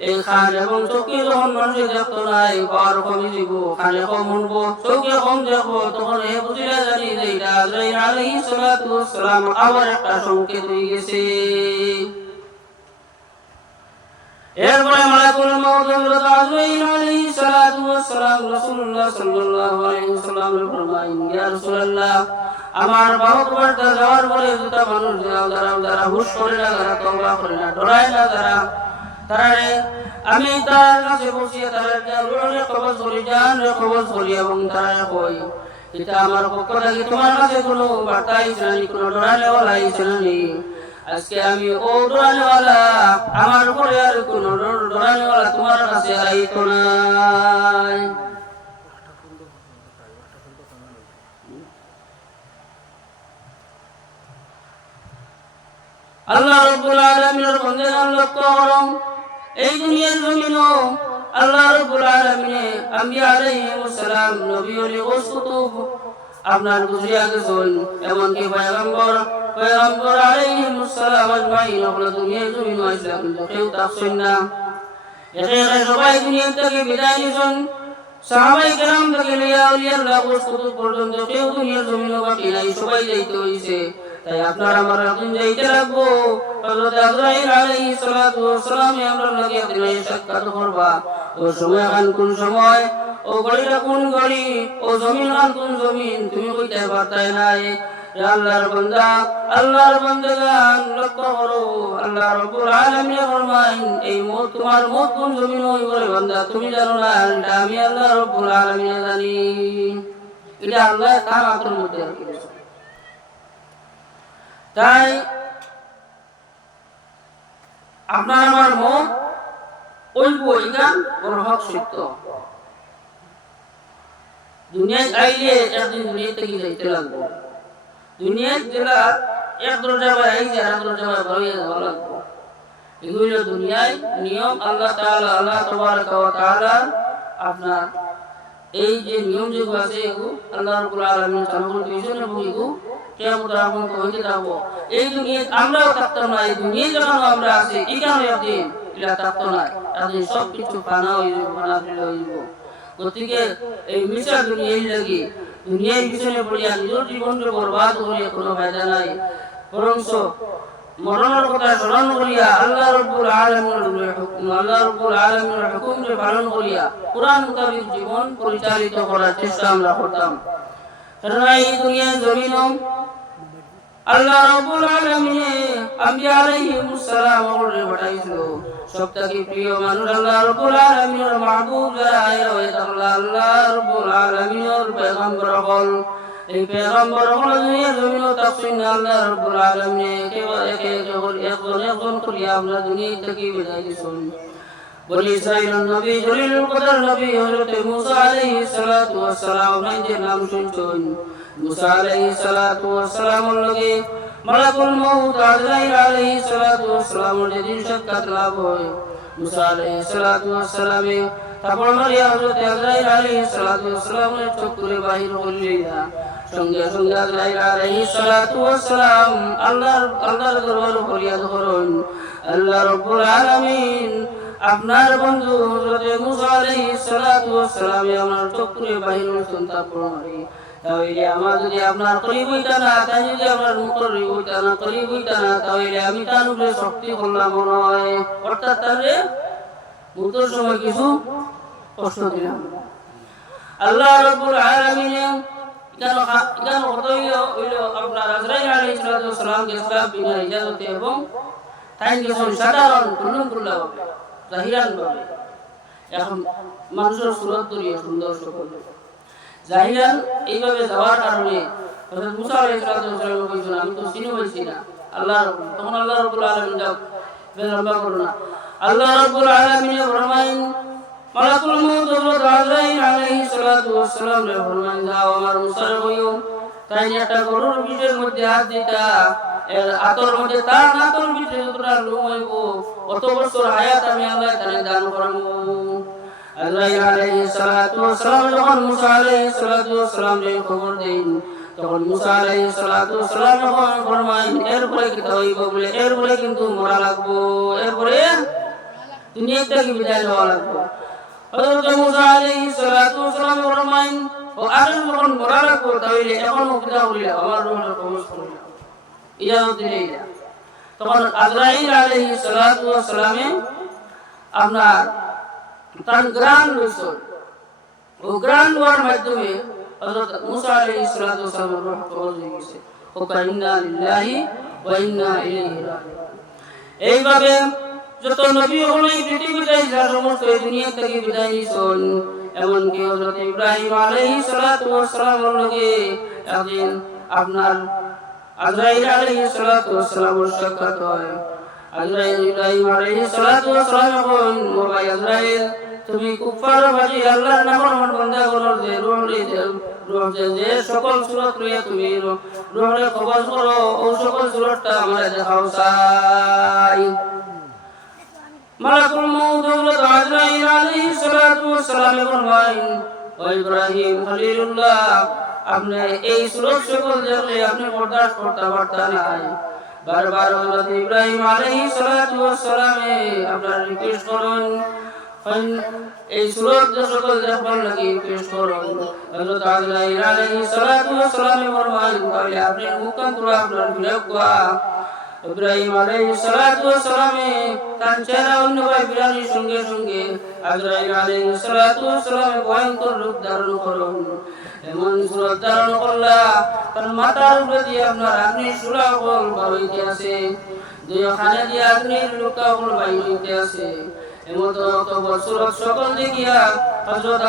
এই খান এবং চক্ষু যখন মানুষের দেখতো নাই পাওয়ার কমে দিব খানে কম উঠবো চোখে কম দেখবো তখন এ বুঝিলা জানি যে এটা আজরাইল আলাইহিস সালাতু ওয়াস সালাম আবার একটা সংকেত হয়ে গেছে এরপরে মালাকুল মউত হযরত আজরাইল আলাইহিস সালাতু ওয়াস সালাম রাসূলুল্লাহ সাল্লাল্লাহু আলাইহি ওয়াসাল্লামের ফরমাইলেন ইয়া রাসূলুল্লাহ আমার বাহক বার্তা যাওয়ার পরে দুটা মানুষ যারা হুশ করে না যারা তওবা করে না ডরায় না তারারে আমি তার কাছে বসিয়ে তাদেরকে রুহের কবজ করি জানের কবজ করি এবং তারা কই এটা আমার পক্ষ থেকে তোমার কাছে কোনো বার্তা আইছে না কোনো ডরানেওয়ালা আইছে না আজকে আমি ও ডরানেওয়ালা আমার উপরে আর কোনো ডরানেওয়ালা তোমার কাছে আইতো নাই আল্লাহ রাব্বুল আলামিনের বন্দেগান লক্ষ্য করো এই দুনিয়ার জমিনও আল্লাহ রাব্বুল আলামিনে আম্বিয়া আলাইহিস সালাম নবী ওলি কুতুব আপনার গুজরিয়া গেছেন এমনকি পয়গম্বর আলাইহিস সালাম আজমাইন ওগুলো দুনিয়ার জমিন আসলে কিন্তু কেউ থাকছেন না এখানে সবাই দুনিয়া থেকে বিদায় নিয়েছেন সাহাবায়ে কেরাম থেকে লিয়া আউলিয়াল্লাহ কুতুব পর্যন্ত কেউ দুনিয়ার জমিনে বাকি নাই সবাই যাইতে হইছে তাই আপনার আমার একদিন যাইতে লাগবো হযরত আজরাইল আলাইহিস সালাতু ওয়াস সালাম আমরা লাগি একদিন সাক্ষাৎ করবা ও সময় খান কোন সময় ও গড়িটা কোন গড়ি ও জমিন খান কোন জমিন তুমি কইতে পারতাই নাই আল্লাহর বান্দা আল্লাহর বান্দাগান লক্ষ্য করো আল্লাহ রাব্বুল আলামিন ফরমায়েন এই মত তোমার মত কোন জমিন হইব রে বান্দা তুমি জানো না এটা আমি আল্লাহ রাব্বুল আলামিন জানি এটা আল্লাহ তার হাতের মধ্যে রেখেছে তাই আপনার আমার মত ওইব এটা বড় হক সত্য দুনিয়ায় আইলে একদিন দুনিয়া থেকে যাইতে লাগবো দুনিয়ায় জেলা এক দরজা আইছে আর দরজা বাইরে যাওয়া লাগবো এগুলো দুনিয়ায় নিয়ম আল্লাহ তাআলা আল্লাহ তাবারাকা ওয়া তাআলা আপনার এই যে নিয়ম যেগুলো আছে এগুলো আল্লাহ রাব্বুল আলামিন কানুন দিয়েছেন এবং এগুলো কিয়ামত রামন হইতে থাকবো এই দুনিয়ায় আমরাও থাকতাম না এই দুনিয়ায় যখন আমরা আছি এখানে একদিন এটা থাকতো না একদিন সব কিছু ফানা হয়ে যাবে ফানা ফেলে হয়ে যাবো গতিকে এই মিশা দুনিয়ায় লাগি দুনিয়ার পিছনে পড়িয়া নিজের জীবনকে বরবাদ করিয়া কোনো ফায়দা নাই বরঞ্চ মরণের কথা স্মরণ করিয়া আল্লাহ রাব্বুল আলামিনের হুকুমকে পালন করিয়া কুরআন মোতাবেক জীবন পরিচালিত করার চেষ্টা আমরা করতাম কারণ এই দুনিয়ার জমিনও আল্লাহ রাব্বুল আলামিন আম্বিয়া আলাইহিস সালাম ওরে পাঠাইছিল সবথেকে প্রিয় মানুষ আল্লাহ রাব্বুল আলামিনের মাহবুব যারা আল্লাহ রাব্বুল আলামিনের পয়গম্বর হল এই পয়গম্বর হল দুনিয়ার জমিনও তাফসীর আল্লাহ রাব্বুল আলামিন একজন করিয়া আমরা দুনিয়া থেকে বিদায় দিয়েছেন বনি ইসরাঈলের নবী জলিলুল কদর নবী হযরত মুসা আলাইহিস সালাতু ওয়াস সালাম এর নাম শুনছেন মুসা আলাইহিস সালাতু ওয়াস সালামের লগে মালাকুল মউত আজরাইল আলাইহিস সালাতু ওয়াস সালামের যেদিন সাক্ষাৎ লাভ হয় মুসা আলাইহিস সালাতু ওয়াস সালামে তারপর মারিয়া হযরত আজরাইল আলাইহিস সালাতু ওয়াস সালামের চোখ করে বাহির করলেন সঙ্গে সঙ্গে আজরাইল আলাইহিস সালাতু ওয়াস সালাম আল্লাহর দরবারে ফরিয়াদ করেন আল্লাহ রাব্বুল আলামিন আপনার বন্ধু হযরত মুসা আলাইহিস সালাতু ওয়াস সালাম আমার চোখ করে বাহির হইছেন তারপর মারি তাহলে আমার যদি আপনার করিব হইতা না তাই যদি আপনার মুকররি হইতা না করিব হইতা না তাহলে আমি তার উপরে শক্তি করলাম নয় অর্থাৎ তারে মৃত্যুর সময় কিছু কষ্ট দিলাম আল্লাহ রাব্বুল আলামিন কেন হইল আপনার আজরাইল আলাইহিস সালাম কে ইসলাম বিনা ইজাজতে এবং তাই কিছু সাধারণ কুল্লা হবে জাহিরান ভাবে এখন মানুষের সুরত ধরিয়ে সুন্দর সকল জাহিরান এইভাবে যাওয়ার কারণে হযরত মুসা আলাইহিস সালাম কইছেন আমি তো চিনি হইছি না আল্লাহ তখন আল্লাহ রাব্বুল আলামিন যাও বেলম্বা করো না আল্লাহ রাব্বুল আলামিন ফরমায়েন মালাকুল মউত হযরত আজরাইল আলাইহিস সালাম রে ফরমায়েন যাও আমার মুসার হইও তাই একটা গরুর পিঠের মধ্যে হাত দিতা এর আতর মধ্যে তার আতর পিঠে যতটা লুম হইব অত বছর হায়াত আমি আল্লাহ তাআলা দান করব আজরাইল আলাইহিস সালাম যখন মুসা আলাইহিস সালাম রে খবর দেন তখন মুসা আলাইহিস সালাম ফরমায়েন এরপরে কি হইব বলে এরপরে কিন্তু মরা লাগবো এরপরে দুনিয়া থেকে বিদায় হওয়া লাগবে হযরত মুসা আলাইহিস সালাম ফরমায়েন ও আগে যখন মরা লাগবে তাহলে এখন উকিদা হইলা আমার রূহের কবজ করিলা ইজাজত দিলা তখন আজরাইল আলাইহিস সালামে আপনার তার গ্রান রসুল ও গ্রান ওয়ার মাধ্যমে হযরত মুসা আলাইহিস সালামের রূহ কবজ হয়ে গেছে ও ইন্না লিল্লাহি ওয়া ইন্না ইলাইহি রাজিউন এইভাবে যত নবী হলো এই পৃথিবীতে যারা সমস্ত এই দুনিয়া থেকে বিদায় নিছেন এমনকি হযরত ইব্রাহিম আলাইহিস সালামের লগে একদিন আপনার আজরাইল আলাইহিস সালামের সাক্ষাৎ হয় আজরাইল ইব্রাহিম আলাইহিস সালাম এখন ভাই আজরাইল তুমি কুফার বাজি আল্লাহর নাফরমান বান্দা গুলোর যে রূহ যে সকল সূরত লইয়া তুমি রূহের কবজ করো ও সকল সূরতটা আমারে দেখাও চাই মালাকুল মউত হযরত আজরাইল আলাইহিস সালাম ফরমায়েন ও ইব্রাহিম খলিলুল্লাহ আপনি এই সূরত সকল দেখলে আপনি বরদাশত করতে পারতেন না বারবার হযরত ইব্রাহিম আলাইহিস সালামে আপনার রিকোয়েস্ট করুন এই সূরত সকল দেখবার লাগি রিকোয়েস্ট করুন হযরত আজরাইল আলাইহিস সালামে ফরমায়েন তাহলে আপনি মুকান্তর আপনার বিরক্তা ইব্রাহিম আলাইহিস সালামে তার চেহারা অন্যভাবে বিরানির সঙ্গে সঙ্গে আজরাইল আলাইহিস সালামে ভয়ঙ্কর রূপ ধারণ করুন এমন সূরত ধারণ করলা তার মাথার উপরে দিয়ে আপনার আগ্নি সুরাবল বাড়িতে আছে দুই খানে দিয়ে আগ্নির লুকাবল বাইতে আছে এমন তো বছরত সকল দেখিয়া হযরত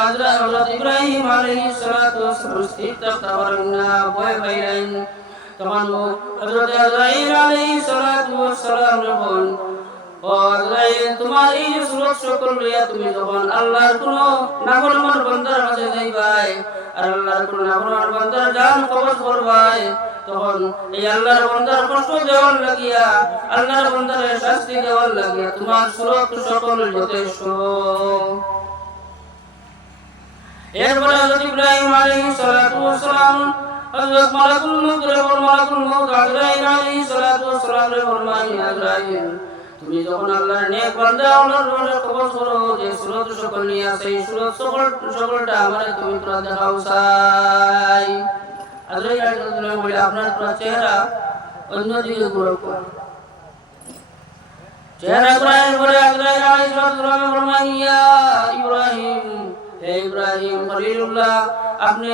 ইব্রাহিম আলাইহিস সালাম স্থির থাকতে পারেন না ভয় পাইলেন তখন হযরত আজরাইল আলাইহিস সালাম যখন ও আজরাইল তোমার এই সূরত সকল লইয়া তুমি যখন আল্লাহর কোন নাফরমান বান্দার কাছে যাইবাই আর আল্লাহর কোন নাফরমান বান্দার জান কবজ করবাই তখন এই আল্লাহর বান্দার কষ্ট দেওয়ার লাগিয়া আল্লাহর বান্দার শাস্তি দেওয়ার লাগিয়া তোমার সূরত সকল যথেষ্ট এরপরে হযরত ইব্রাহিম আলাইহিস সালাম হযরত মালাকুল মউত আজরাইল আলাইহিস সালাম রে ফরমায়েন আজরাইল তুমি যখন আল্লাহর নেক বান্দা আল্লাহর রূহের কবজ করো যে সূরত সকল নিয়ে আছে এই সূরত সকলটা আমারে তুমি তোরা দেখাও চাই আজরাইল আলাইহিস সালাম বলে আপনার পুরো চেহারা অন্যদিকে ঘুরে চেহারা ঘুরায় পরে আজরাইল আলাইহিস সালাম ফরমায়েন ইয়া ইব্রাহিম হে ইব্রাহিম খলিলুল্লাহ আপনি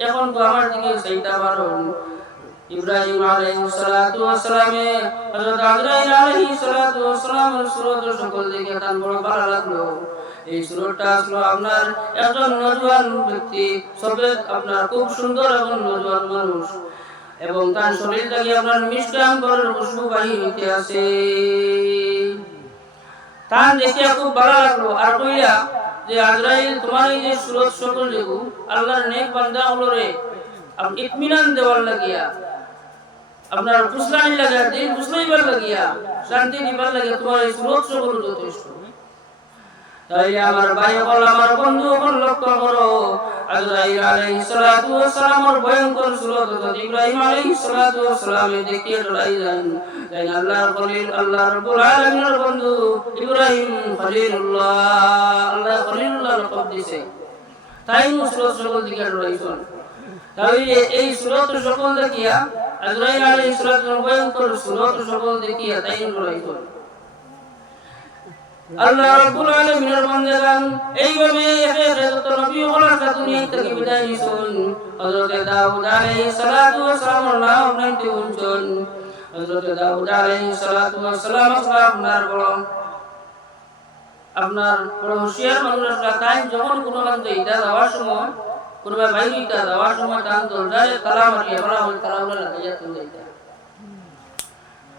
এখন তো আমার দিকে চাইতে পারেন ইব্রাহিম আলাইহিস সালামে হযরত আজরাইল আলাইহিস সালামের সূরত সকল দেখে তার বড় ভালো লাগলো এই সূরতটা আসলো আপনার একজন নওজোয়ান ব্যক্তি সবে আপনার খুব সুন্দর এবং নওজোয়ান মানুষ এবং তার শরীর থেকে আপনার মিষ্টি আঙ্গুরের খুশবু বাহির হইতে আছে তার দেখে খুব ভালো লাগলো আর কইলা যে আজরাইল তোমার এই যে সূরত সকল দেখো আল্লাহর নেক বান্দাগুলোরে আপনি ইতমিনান দেওয়ার লাগিয়া আপনার ফুসলানি লাগিয়া দিন ফুসলাইবার লাগিয়া শান্তি দিবার লাগিয়া তোমার এই সূরত সকল যথেষ্ট তাই আমার ভাই বল আমার বন্ধু বল লক্ষ্য করো আজরাইল আলাইহিস সালামের ভয়ঙ্কর সূরত ইব্রাহিম আলাইহিস সালামে দেখিয়ে ডরাই যান তাই আল্লাহর খলিল আল্লাহ রাব্বুল আলামিনের বন্ধু ইব্রাহিম খলিলুল্লাহ আল্লাহ খলিলুল্লাহ লকব দিয়েছে তাই সূরত সকল দিকে ডরাইছেন তাই এই সূরত সকল দেখিয়া আজরাইল আলাইহিস সালামের ভয়ঙ্কর সূরত সকল দেখিয়া তাই ডরাইছেন আল্লাহ রাব্বুল আলামিনের বান্দাগণ এইভাবে যত নবী ওলাকা দুনিয়া থেকে বিদায় নিছেন হযরত দাউদ আলাইহিস সালাতু ওয়াস সালাম আল্লাহ আপনাকে উঞ্চন হযরত দাউদ আলাইহিস সালাতু ওয়াস সালাম আপনার বড় হুঁশিয়ার মানুষরা তাই যখন কোনো কাজে এটা যাওয়ার সময় কোনো বাইরিটা যাওয়ার সময় তান দরজায় তালা মারিয়ে বলা হয় তালা বলে লাগাইয়া তুলে দিতে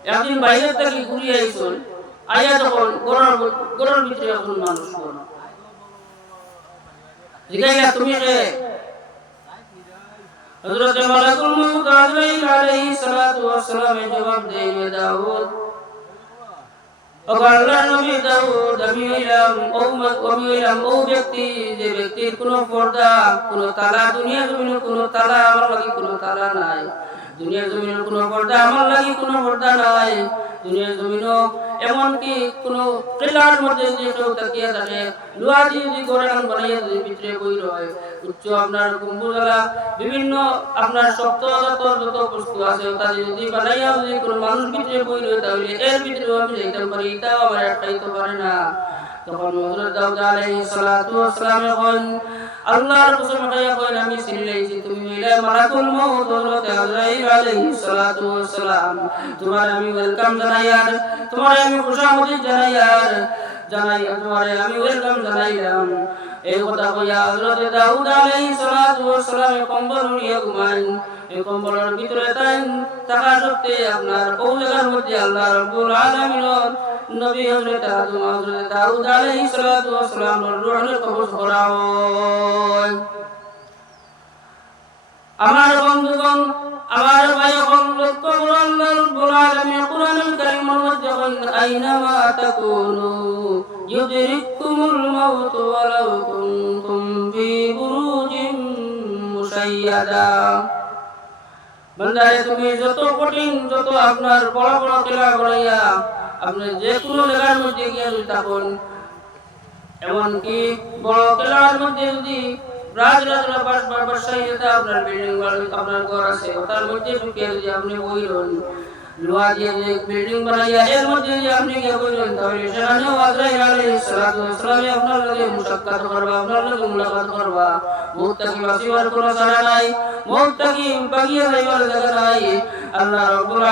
একদিন বাইরে থেকে ঘুরিয়ে আইসন আয়া যখন গরুর ভিতরে একজন মানুষ জিজ্ঞাসা তুমি কে হযরত মালাকুল মউত আজরাইল আলাইহিস সালাতু ওয়াস সালামের জবাব দেয় দাউদ আল্লাহর নবী দাউদ আমি হইলাম ও ব্যক্তি যে ব্যক্তির কোনো পর্দা কোনো তালা দুনিয়া জমিনে কোনো তালা আমার লাগি কোনো তালা নাই দুনিয়া জমিনের কোনো পর্দা আমার লাগি কোনো পর্দা নাই দুনিয়া জমিনও এমনকি কোনো কিলার মধ্যে যে কেউ তাকিয়ে থাকে লোহা দিয়ে যদি গোড়ান বানাইয়া যদি ভিতরে বই রয় উচ্চ আপনার কুম্ভুজালা বিভিন্ন আপনার শক্ত যত বস্তু আছে তা যদি বানাইয়া যদি কোনো মানুষ ভিতরে বই রয় তাহলে এর ভিতরেও আমি যাইতে পারি এটাও আমার খাইতে পারে না তখন হযরত দাউদ আলাইহিস সালাতু ওয়াস সালাম এখন আল্লাহর কসম খাইয়া কইলেন আমি চিনলেইছি তুমি হইলে মালাকুল মউত হযরত আজরাইল আলাইহিস সালাতু ওয়াস সালাম তোমার আমি ওয়েলকাম জানাইয়ার তোমার আমি খুশামদি জানাই তোমার আমি ওয়েলকাম জানাইলাম এই কথা কইয়া হযরত দাউদ আলাইহিস সালাতু ওয়াস সালাম কম্বল উড়িয়ে ঘুমান এই কম্বলের ভিতরে থাকা সত্ত্বে আপনার ওই জায়গার মধ্যে আল্লাহ রাব্বুল আলামিনের নবী হযরত দাউদ আলাইহিস সালাতু ওয়াস সালামের রূহের কবজ করা হয় আমার বন্ধুগণ আমার ভাইগণ লক্ষ্য করুন আল্লাহ রাব্বুল আলামিন কুরআনুল কারীমের মধ্যে বলেন আইনামা তাকুনু ইউদরিকুমুল মাউত ওয়ালাউ কুনতুম ফি বুরুজিন মুশাইয়াদা বান্দারে তুমি যত কঠিন যত আপনার বড় বড় কিলা বানাইয়া আপনি যে কোনো জায়গার মধ্যে গিয়ে যদি থাকুন এমনকি বড় কিলার মধ্যে যদি আপনার বিল্ডিং আপনার ঘর আছে ওটার মধ্যে ঢুকে যদি আপনি বইলেন লোহা দিয়ে যে বিল্ডিং বানাইয়া এর মধ্যে যদি আপনি গিয়ে বইলেন তাহলে সেখানেও আজরাইল আলাইহিস সালাতু ওয়াস সালাম আপনার লগে মুশাক্কাত করবা আপনার লগে মুলাকাত করবা মুত্তাকি বাসিবার কোনো জায়গা নাই মুত্তাকি বাগিয়া যাইবার জায়গা নাই আল্লাহ রাব্বুল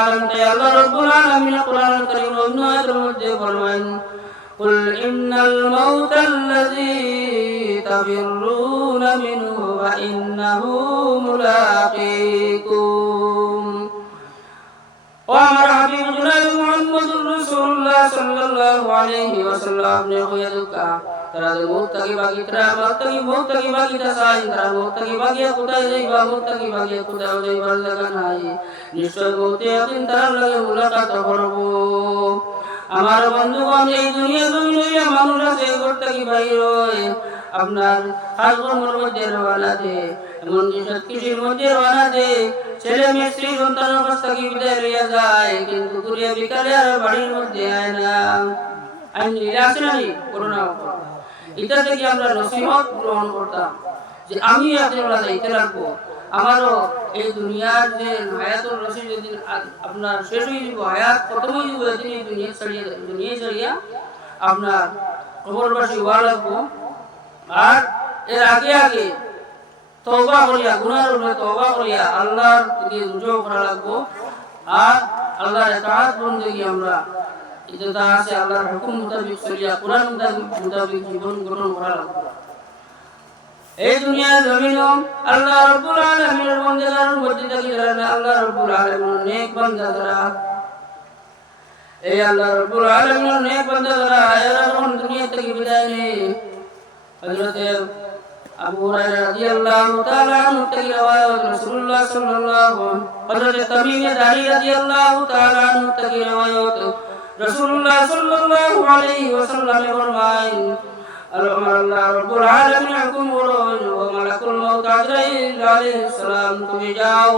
আলামিন কুরআনুল কারীমের অন্য আয়াতের মধ্যে ফরমান قل إن الموت الذي تفرون منه فإنه ملاقيكم وأمر حبيب جناب محمد رسول الله صلى الله عليه وسلم نخيدك ترى الموت کی باقی ترى موت کی باقی تسائن ترى موت کی باقی কোথায় যাইবা موت کی باقی কোথায় যাইবার জায়গা নাই নিশ্চয় মৌতে একদিন তার লগে মুলাকাত করব আমার বন্ধুগণ এই দুনিয়া জমিনে মানুষ আছে ঘর থেকে বাইর হয় আপনার কাজকর্মের মধ্যে রওনা দেয় এমনকি সৎকৃষির মধ্যে রওনা দেয় ছেলে মেয়ে স্ত্রী সন্তানের কাছ থেকে বিদায় লইয়া যায় কিন্তু ঘুরিয়া বিকালে আর বাড়ির মধ্যে আয় না আইনি আসে না করোনা এটা থেকে আমরা নসিহত গ্রহণ করতাম যে আমি আপনারা যাইতে রাখবো আমারও এই দুনিয়ার যে হায়াতুর রশি যেদিন আপনার শেষ হয়ে যাব হায়াত খতম হয়ে যাব এদিন এই দুনিয়া ছাড়িয়া আপনার কবরবাসী হওয়া লাগবো আর এর আগে তওবা করিয়া গুনাহের উপরে তওবা করিয়া আল্লাহর দিকে রুজু করা লাগবো আর আল্লাহর ইতাআত বন্দেগী আমরা যেটা আছে আল্লাহর হুকুম মোতাবেক চলিয়া কোরআন মোতাবেক জীবন গঠন করা লাগবো এই দুনিয়ার জমিনও আল্লাহ রাব্বুল আলামিনের বান্দাদের মধ্যে থেকে যারা আল্লাহ রাব্বুল আলামিনের নেক বান্দা যারা এই আল্লাহ রাব্বুল আলামিনের নেক বান্দা যারা এরা যখন দুনিয়া থেকে বিদায় নেয় হযরত আবু হুরায়রা রাদিয়াল্লাহু তাআলা আনহু থেকে riwayat রাসূলুল্লাহ সাল্লাল্লাহু হযরত তামিম দারি রাদিয়াল্লাহু তাআলা আনহু থেকে riwayat রাসূলুল্লাহ সাল্লাল্লাহু আলাইহি ওয়াসাল্লাম ফরমায়েন আল্লাহ রাব্বুল আলামিন হুকুম করুন ও মালাকুল মউত আজরাইল আলাইহিস সালাম তুমি যাও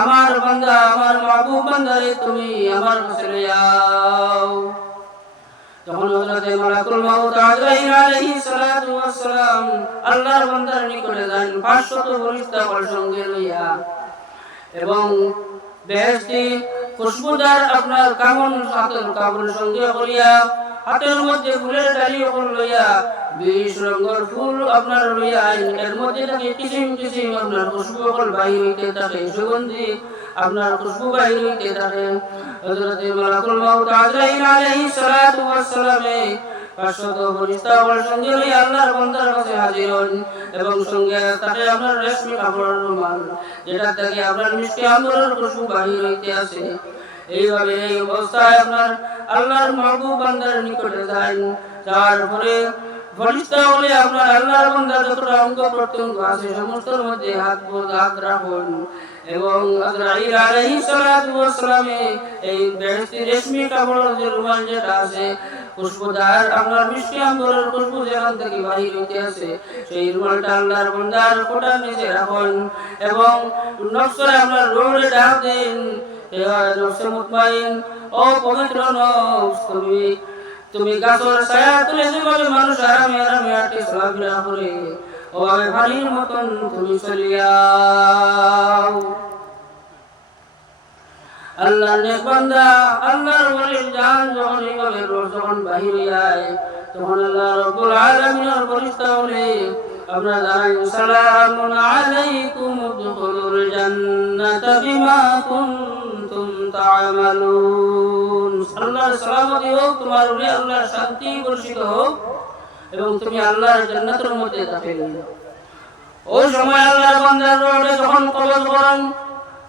আমার বান্দা আমার মাহবুব বান্দারে তুমি আমার কাছে যাও তখন হযরত মালাকুল মউত আজরাইল আলাইহিস সালাতু ওয়াস সালাম আল্লাহর বান্দার নিকটে যান 500 ফেরেশতা সঙ্গে লইয়া এবং বেহেশতি খুশবুদার আপনার কামন সাথে কাপড় সঙ্গে করিয়া হাতের মধ্যে ফুলের ডালি ওপর লইয়া 20 রঙের ফুল আপনার লইয়া আইন এর মধ্যে থেকে কিসিম কিসিম আপনার খুশবু ওপর বাহির হইতে থাকে সুগন্ধি আপনার খুশবু বাহির হইতে থাকে হযরত মালাকুল মাউত আজরাইল আলাইহিস সালাতু ওয়াস সালামে 500 ফেরেশতা ওর সঙ্গে লইয়া আল্লাহর বান্দার কাছে হাজির হন এবং সঙ্গে তাকে আপনার রেশমি কাপড়ের রুমাল যেটা থেকে আপনার মিষ্টি আম্বরের খুশবু বাহির হইতে আসে এইভাবে এই অবস্থায় আপনার আল্লাহর মাহবুব বান্দার নিকটে যান যাওয়ার পরে ফেরেশতা বলে আপনার আল্লাহর বান্দার যতটা অঙ্গ প্রত্যঙ্গ আছে সমস্তর মধ্যে হাত রাখুন এবং আজরাইল আলাইহিস সালাতু ওয়াস সালামে এই বেহেশতি রেশমি কাপড়ের যে রুমাল যেটা আছে খুশবুদার আপনার মিষ্টি আম্বরের খুশবু যেখান থেকে বাহির হইতে আছে সেই রুমালটা আল্লাহর বান্দার কোটার নিচে রাখুন এবং নফসে আপনার রোড়ে ডাক দিন হে নফসে মুতমাইন ও পবিত্র নফস তুমি গাছের ছায়া তুলে যেভাবে মানুষ আরামে আরামে হাঁটে চলাফেরা করে ওভাবে পানির মতন তুমি চলিয়াও আল্লাহর নেক বান্দা আল্লাহর ওলির জান যখন এইভাবে রোজ যখন বাহির যায় তখন আল্লাহ রাব্বুল আলামিনের ফেরেশতা বলে আপনারা জানেন সালামুন আলাইকুম উদখুলুল জান্নাতা বিমা কুনতুম তা'মালুন আল্লাহর সালামত হোক তোমার উপরে আল্লাহর শান্তি বর্ষিত হোক এবং তুমি আল্লাহর জান্নাতের মধ্যে দাখিল হও ওই সময় আল্লাহর বান্দার রূহে যখন কবজ করেন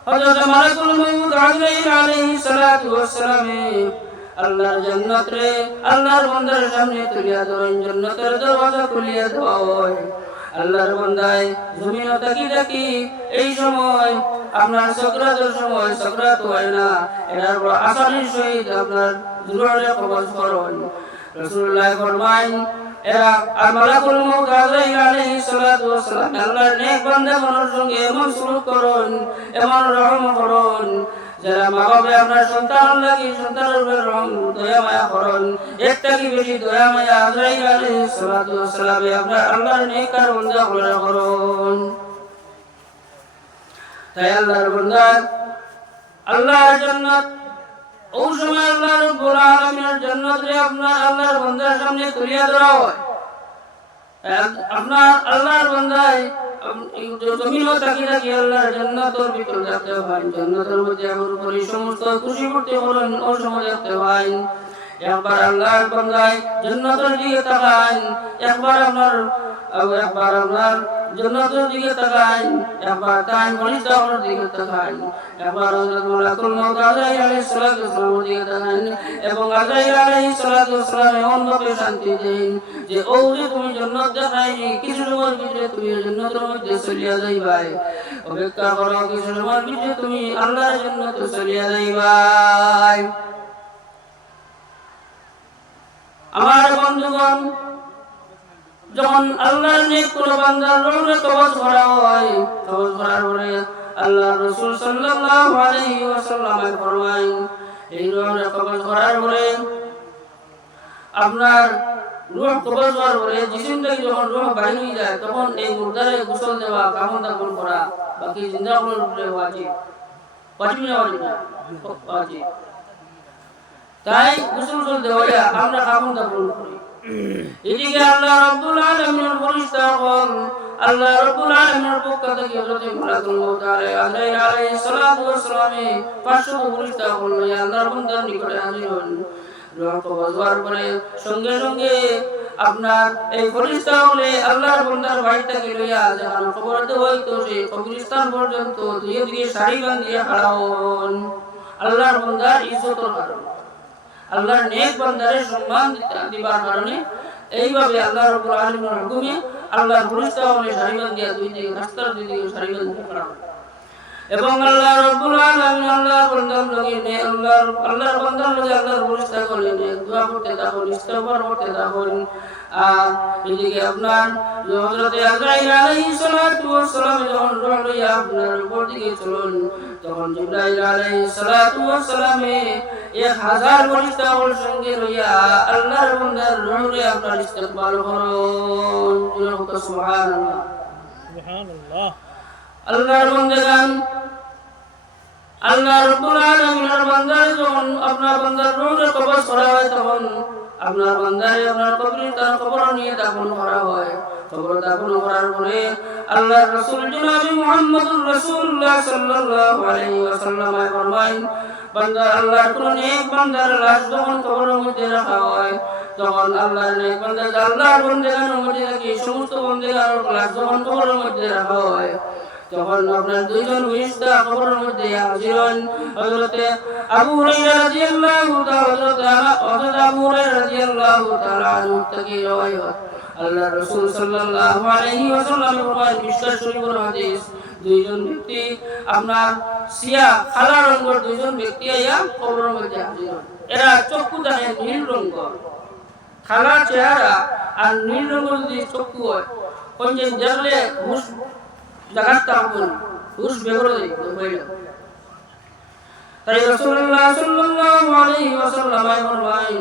হযরত মালাকুল মাউত আজরাইল আলাইহিস সালাতু ওয়াস সালাম আল্লাহর জান্নাত রে আল্লাহর বান্দার সামনে তুলিয়া ধরেন জান্নাতের দরওয়াজা খুলিয়া দেওয়া হয় আল্লাহর বান্দায় জমিনে তাকি এই সময় আপনার সাকরাতের সময় সাকরাত হয় না এর পর আসানির সহিত আপনার জুররে কবজ করেন রাসূলুল্লাহ ফরমায়েন এরা আর মালাকুল মাউত আজরাইল আলাইহিস সালাতু ওয়াস সালাম আল্লাহর নেক বান্দা মানুষ সঙ্গে এমন সুলুক করুন এমন রহম করুন যারা মা বাবা আপনার সন্তান লাগি সন্তানের উপর রহম দয়া মায়া করুন একটা কি বেশি দয়া মায়া আজরাইল আলাইহিস সালাতু ওয়াস সালাম আপনার আল্লাহর নেককার বান্দা করুন তাই আল্লাহর বান্দা আল্লাহর জান্নাত ওই সময় আল্লাহ রাব্বুল আলামিনের জান্নাতে আপনার আল্লাহর বান্দার সামনে তুলিয়া ধরা হয় আপনার আল্লাহর বান্দায় জমিনও তাকি আল্লাহর জান্নাতের ভিতর যাতে হয় জান্নাতের মধ্যে আমার উপরে সমস্ত খুশি করতে বলেন ওই সময় যাতে হয় একবার আল্লাহর বান্দায় জান্নাতের দিকে তাকান একবার আপনার জান্নাতের দিকে তাকান একবার তাই ফেরেশতাদের দিকে তাকান একবার হযরত মালাকুল মাউত আজরাইল আলাইহিস সালাতু ওয়াস সালামের দিকে তাকান এবং আজরাইল আলাইহিস সালাতু ওয়াস সালাম এমন ভাবে শান্তি দেন যে ও যে তুমি জান্নাত দেখাইনি কিছু সময়ের ভিতরে তুমি জান্নাতের মধ্যে চলিয়া যাইবাই অপেক্ষা করো কিছু সময়ের ভিতরে তুমি আল্লাহর জান্নাতে চলিয়া যাইবাই আমার বন্ধুগণ যখন আল্লাহর নেক কোন বান্দার রূহে কবজ করা হয় কবজ করার পরে আল্লাহর রাসূল সাল্লাল্লাহু আলাইহি ওয়াসাল্লাম ফরমায়েন এই রূহে কবজ করার পরে আপনার রূহ কবজ হওয়ার পরে জিসিম থেকে যখন রূহ বাইর হয়ে যায় তখন এই মুর্দারে গোসল দেওয়া কাফন দাফন করা বাকি জিন্দাগুলোর উপরে ওয়াজিব ওয়াজিব না ওয়াজিব তাই গোসল দেওয়া আমরা কাফন দাফন করি এদিকে আল্লাহ রাব্বুল আলামিনের ফেরেশতা গণ আল্লাহ রাব্বুল আলামিনের পক্ষ থেকে হযরত মালাকুল মাউত আলাইহিস সালাতু ওয়াস সালাম 500 ফেরেশতা গণ আল্লাহর বান্দার নিকটে হাজির হন রূহ কবজ হওয়ার পরে সঙ্গে সঙ্গে আপনার এই ফেরেশতা হলে আল্লাহর বান্দার বাড়িটাকে লইয়া যখন কবর দেওয়া হইতো সেই কবরস্থান পর্যন্ত দুই দিকে সারি বাঁধিয়া খাড়া হন আল্লাহর বান্দার ইজ্জতের কারণে আল্লাহর নেক বান্দারে সম্মান দিবার কারণে এইভাবে আল্লাহ রাব্বুল আলামিনের হুকুমে আল্লাহর ফেরেশতা হলে সারি বাঁধিয়া দুই দিকে রাস্তার দুই দিকে সারি বাঁধিয়া খাড়া হন এবং আল্লাহ রাব্বুল আলামিন আল্লাহর বান্দার লগে আল্লাহর বান্দার লগে আল্লাহর ফেরেশতা করলেন দোয়া করতে থাকুন ইস্তিগফার করতে থাকুন আর এদিকে আপনার হযরত আজরাইল আলাইহিস সালাতু ওয়াস সালাম যখন রূহ লইয়া আপনার উপর দিকে চলুন তখন জিবরাইল আলাইহিস সালাতু ওয়াস সালাম 1000 ফেরেশতার সঙ্গে লইয়া আল্লাহর বান্দার রূহে আপনার ইস্তিকবাল করুন সুবহানাল্লাহ সুবহানাল্লাহ আল্লাহর বান্দাগান আল্লাহ রাব্বুল আলামিনের বান্দার যখন আপনার বান্দার রূহে কবজ করা হয় তখন আপনার বান্দারে আপনার কবরস্থান কবর নিয়ে দাফন করা হয়। কবর দাফন করার পরে আল্লাহর রাসূল জনাব মুহাম্মদুর রাসূলুল্লাহ সাল্লাল্লাহু আলাইহি ওয়াসাল্লাম ফরমায়, বান্দা আল্লাহর কোন নেক বান্দার লাশ যখন কবরের মধ্যে রাখা হয়, তখন আল্লাহর নেক বান্দা আল্লাহর বান্দার মধ্যে থেকে সমস্ত বান্দার লাশ যখন কবরের মধ্যে রাখা হয়, তখন আপনার দুইজন ফেরেশতা কবরের মধ্যে হাজির হন। হযরত আবু হুরায়রা রাদিয়াল্লাহু তাআলা আনহু থেকে রওয়ায়াত, আল্লাহর রাসূল সাল্লাল্লাহু আলাইহি ওয়াসাল্লাম ফরমান, মিশকাত শরীফের হাদিস, দুইজন ব্যক্তি আপনার সিয়া কালো রঙের দুইজন ব্যক্তি আইয়া কবরের মধ্যে হাজির হন। এরা চক্ষু দেখে নীল রঙের, কালো চেহারা আর নীল রঙের যদি চক্ষু হয়, কোন যে দেখলে হুশ জাগাত হুশ বেগরে হইল। তাই রাসূলুল্লাহ সাল্লাল্লাহু আলাইহি ওয়াসাল্লাম ফরমায়,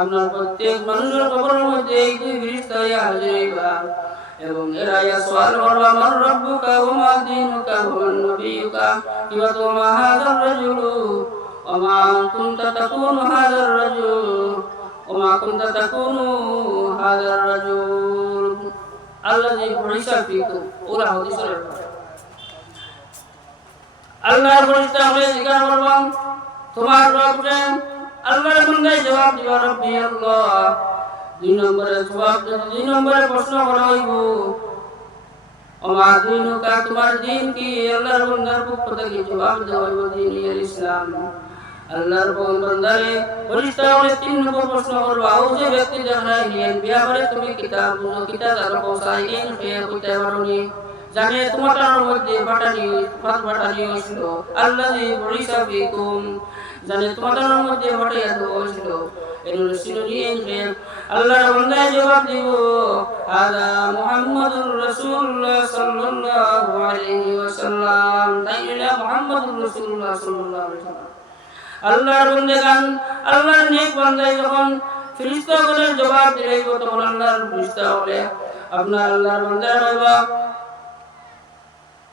আপনার প্রত্যেক মানুষের কবরের মধ্যে এই দুই ফেরেশতা হাজির হইবা এবং এরা সওয়াল করবা, মান রাব্বুকা ওয়া মা দীনুকা ওয়া মান নবিয়ুকা কিবা তোমা হাযার রাজুলু ওয়া মা কুনতা তাকুনু হাযার রাজুল ওয়া মা কুনতা তাকুনু হাযার রাজুল আল্লাযী বুইসা ফীকুম। ওরা হাদিসের আল্লাহর ফেরেশতা হয়ে জিজ্ঞাসা করবা, তোমার রব কে? আল্লাহর বান্দা জবাব দিবা, রব্বি আল্লাহ। দুই নম্বরে প্রশ্ন করা হইব, ওমা দীনুকা, তোমার দিন কি? আল্লাহর বান্দার পক্ষ থেকে জবাব দেওয়া হইব, দ্বীনুল ইসলাম। আল্লাহর বান্দারে ফেরেশতা হয়ে তিন নম্বর প্রশ্ন করবা, ও যে ব্যক্তি দেখায় নিয়েন বিয়া করে তুমি কিতাব বুঝো, কিতাব আর পৌঁছাই ইন কে কইতে পারোনি, জানে তোমার মধ্যে বাটানি হয়েছিল, আল্লাযী বুইসা ফীকুম, জানে তোমাদের মধ্যে বাটাইয়া দেওয়া হয়েছিল। আল্লাহর বান্দা জবাব দিব, আলা মুহাম্মাদুর রাসূলুল্লাহ সাল্লাল্লাহু আলাইহি ওয়াসাল্লাম, তাইলে মুহাম্মাদুর রাসূলুল্লাহ সাল্লাল্লাহু আলাইহি ওয়াসাল্লাম। আল্লাহর বান্দাগান, আল্লাহর নেক বান্দা যখন ফেরেশতাগণের জবাব দিলেই তখন আল্লাহর ফেরেশতা বলে, আপনার আল্লাহর বান্দা হইবা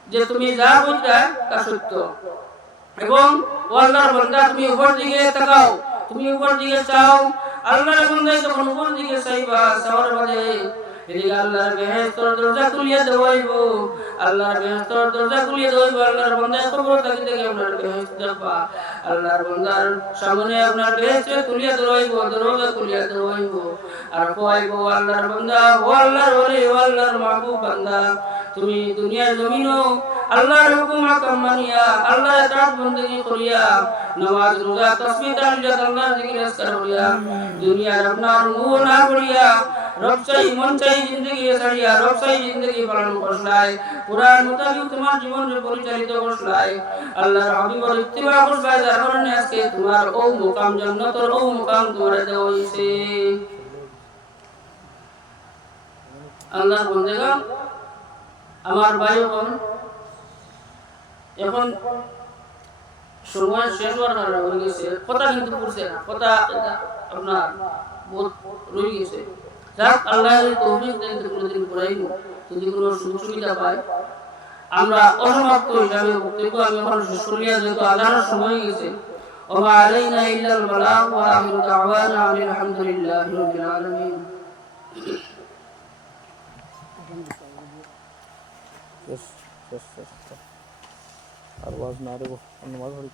যে তুমি যা বুঝা তা সত্য, এবং আল্লাহর বান্দা তুমি উপর দিকে তাকাও, তুমি উপর দিকে চাও। আল্লাহর বান্দা যখন উপর দিকে চাইবা, চাওয়ার বাদে এদিকে আল্লাহর বেহেশতের দরজা খুলিয়ে দেওয়াইব, আল্লাহর বেহেশতের দরজা খুলিয়ে দেওয়াইব। আল্লাহর বান্দা কবর থেকে আপনার বেহেশত দেখবা, আল্লাহর বান্দার সামনে আপনার বেহেশত খুলিয়ে দেওয়াইব, দরজা খুলিয়ে দেওয়াইব, আর কইব, আল্লাহর বান্দা, ও আল্লাহর ওলি, ও আল্লাহর মাহবুব বান্দা, তুমি দুনিয়ার জমিনও আল্লাহর হুকুম হাকাম মানিয়া, আল্লাহর ইতাআত বندگی করিয়া, নামাজ রোজা তাসবিহ তাহলিল আল্লাহর জিকির আজকার করিয়া, দুনিয়ার আপনার মুহ না করিয়া রব চাই মন চাই জিন্দেগি ছাড়িয়া রব চাই জিন্দেগি পালন করছলাই, কুরআন মোতাবেক তোমার জীবনকে পরিচালিত করছলাই, আল্লাহর হাবিবের ইত্তিবা করছলাই, যার কারণে আজকে তোমার ও মুকাম জান্নাতের ও মুকাম তোমার দেওয়া হইছে। আল্লাহর বান্দাগণ, আমার ভাই বোন, এখন সময় শেষ হওয়ার কারণে হয়ে গেছে, কথা কিন্তু পড়ছে না, কথা আপনার বহুত রয়ে গেছে। যাক, আল্লাহ তৌফিক দেন কোনোদিন পড়াইব, যদি কোনো সুযোগ সুবিধা পাই। আমরা অসমাপ্ত হিসাবে বক্তব্য আমি এখন শেষ করিয়া, যেহেতু আজানের সময় গেছে। ওমা আলাইনা ইল্লাল বালাগ ওয়া আখিরু দাওয়ানা আনিল হামদুলিল্লাহি রাব্বিল আলামিন। আর ওয়াজ না রে, নমাজ পড়ি।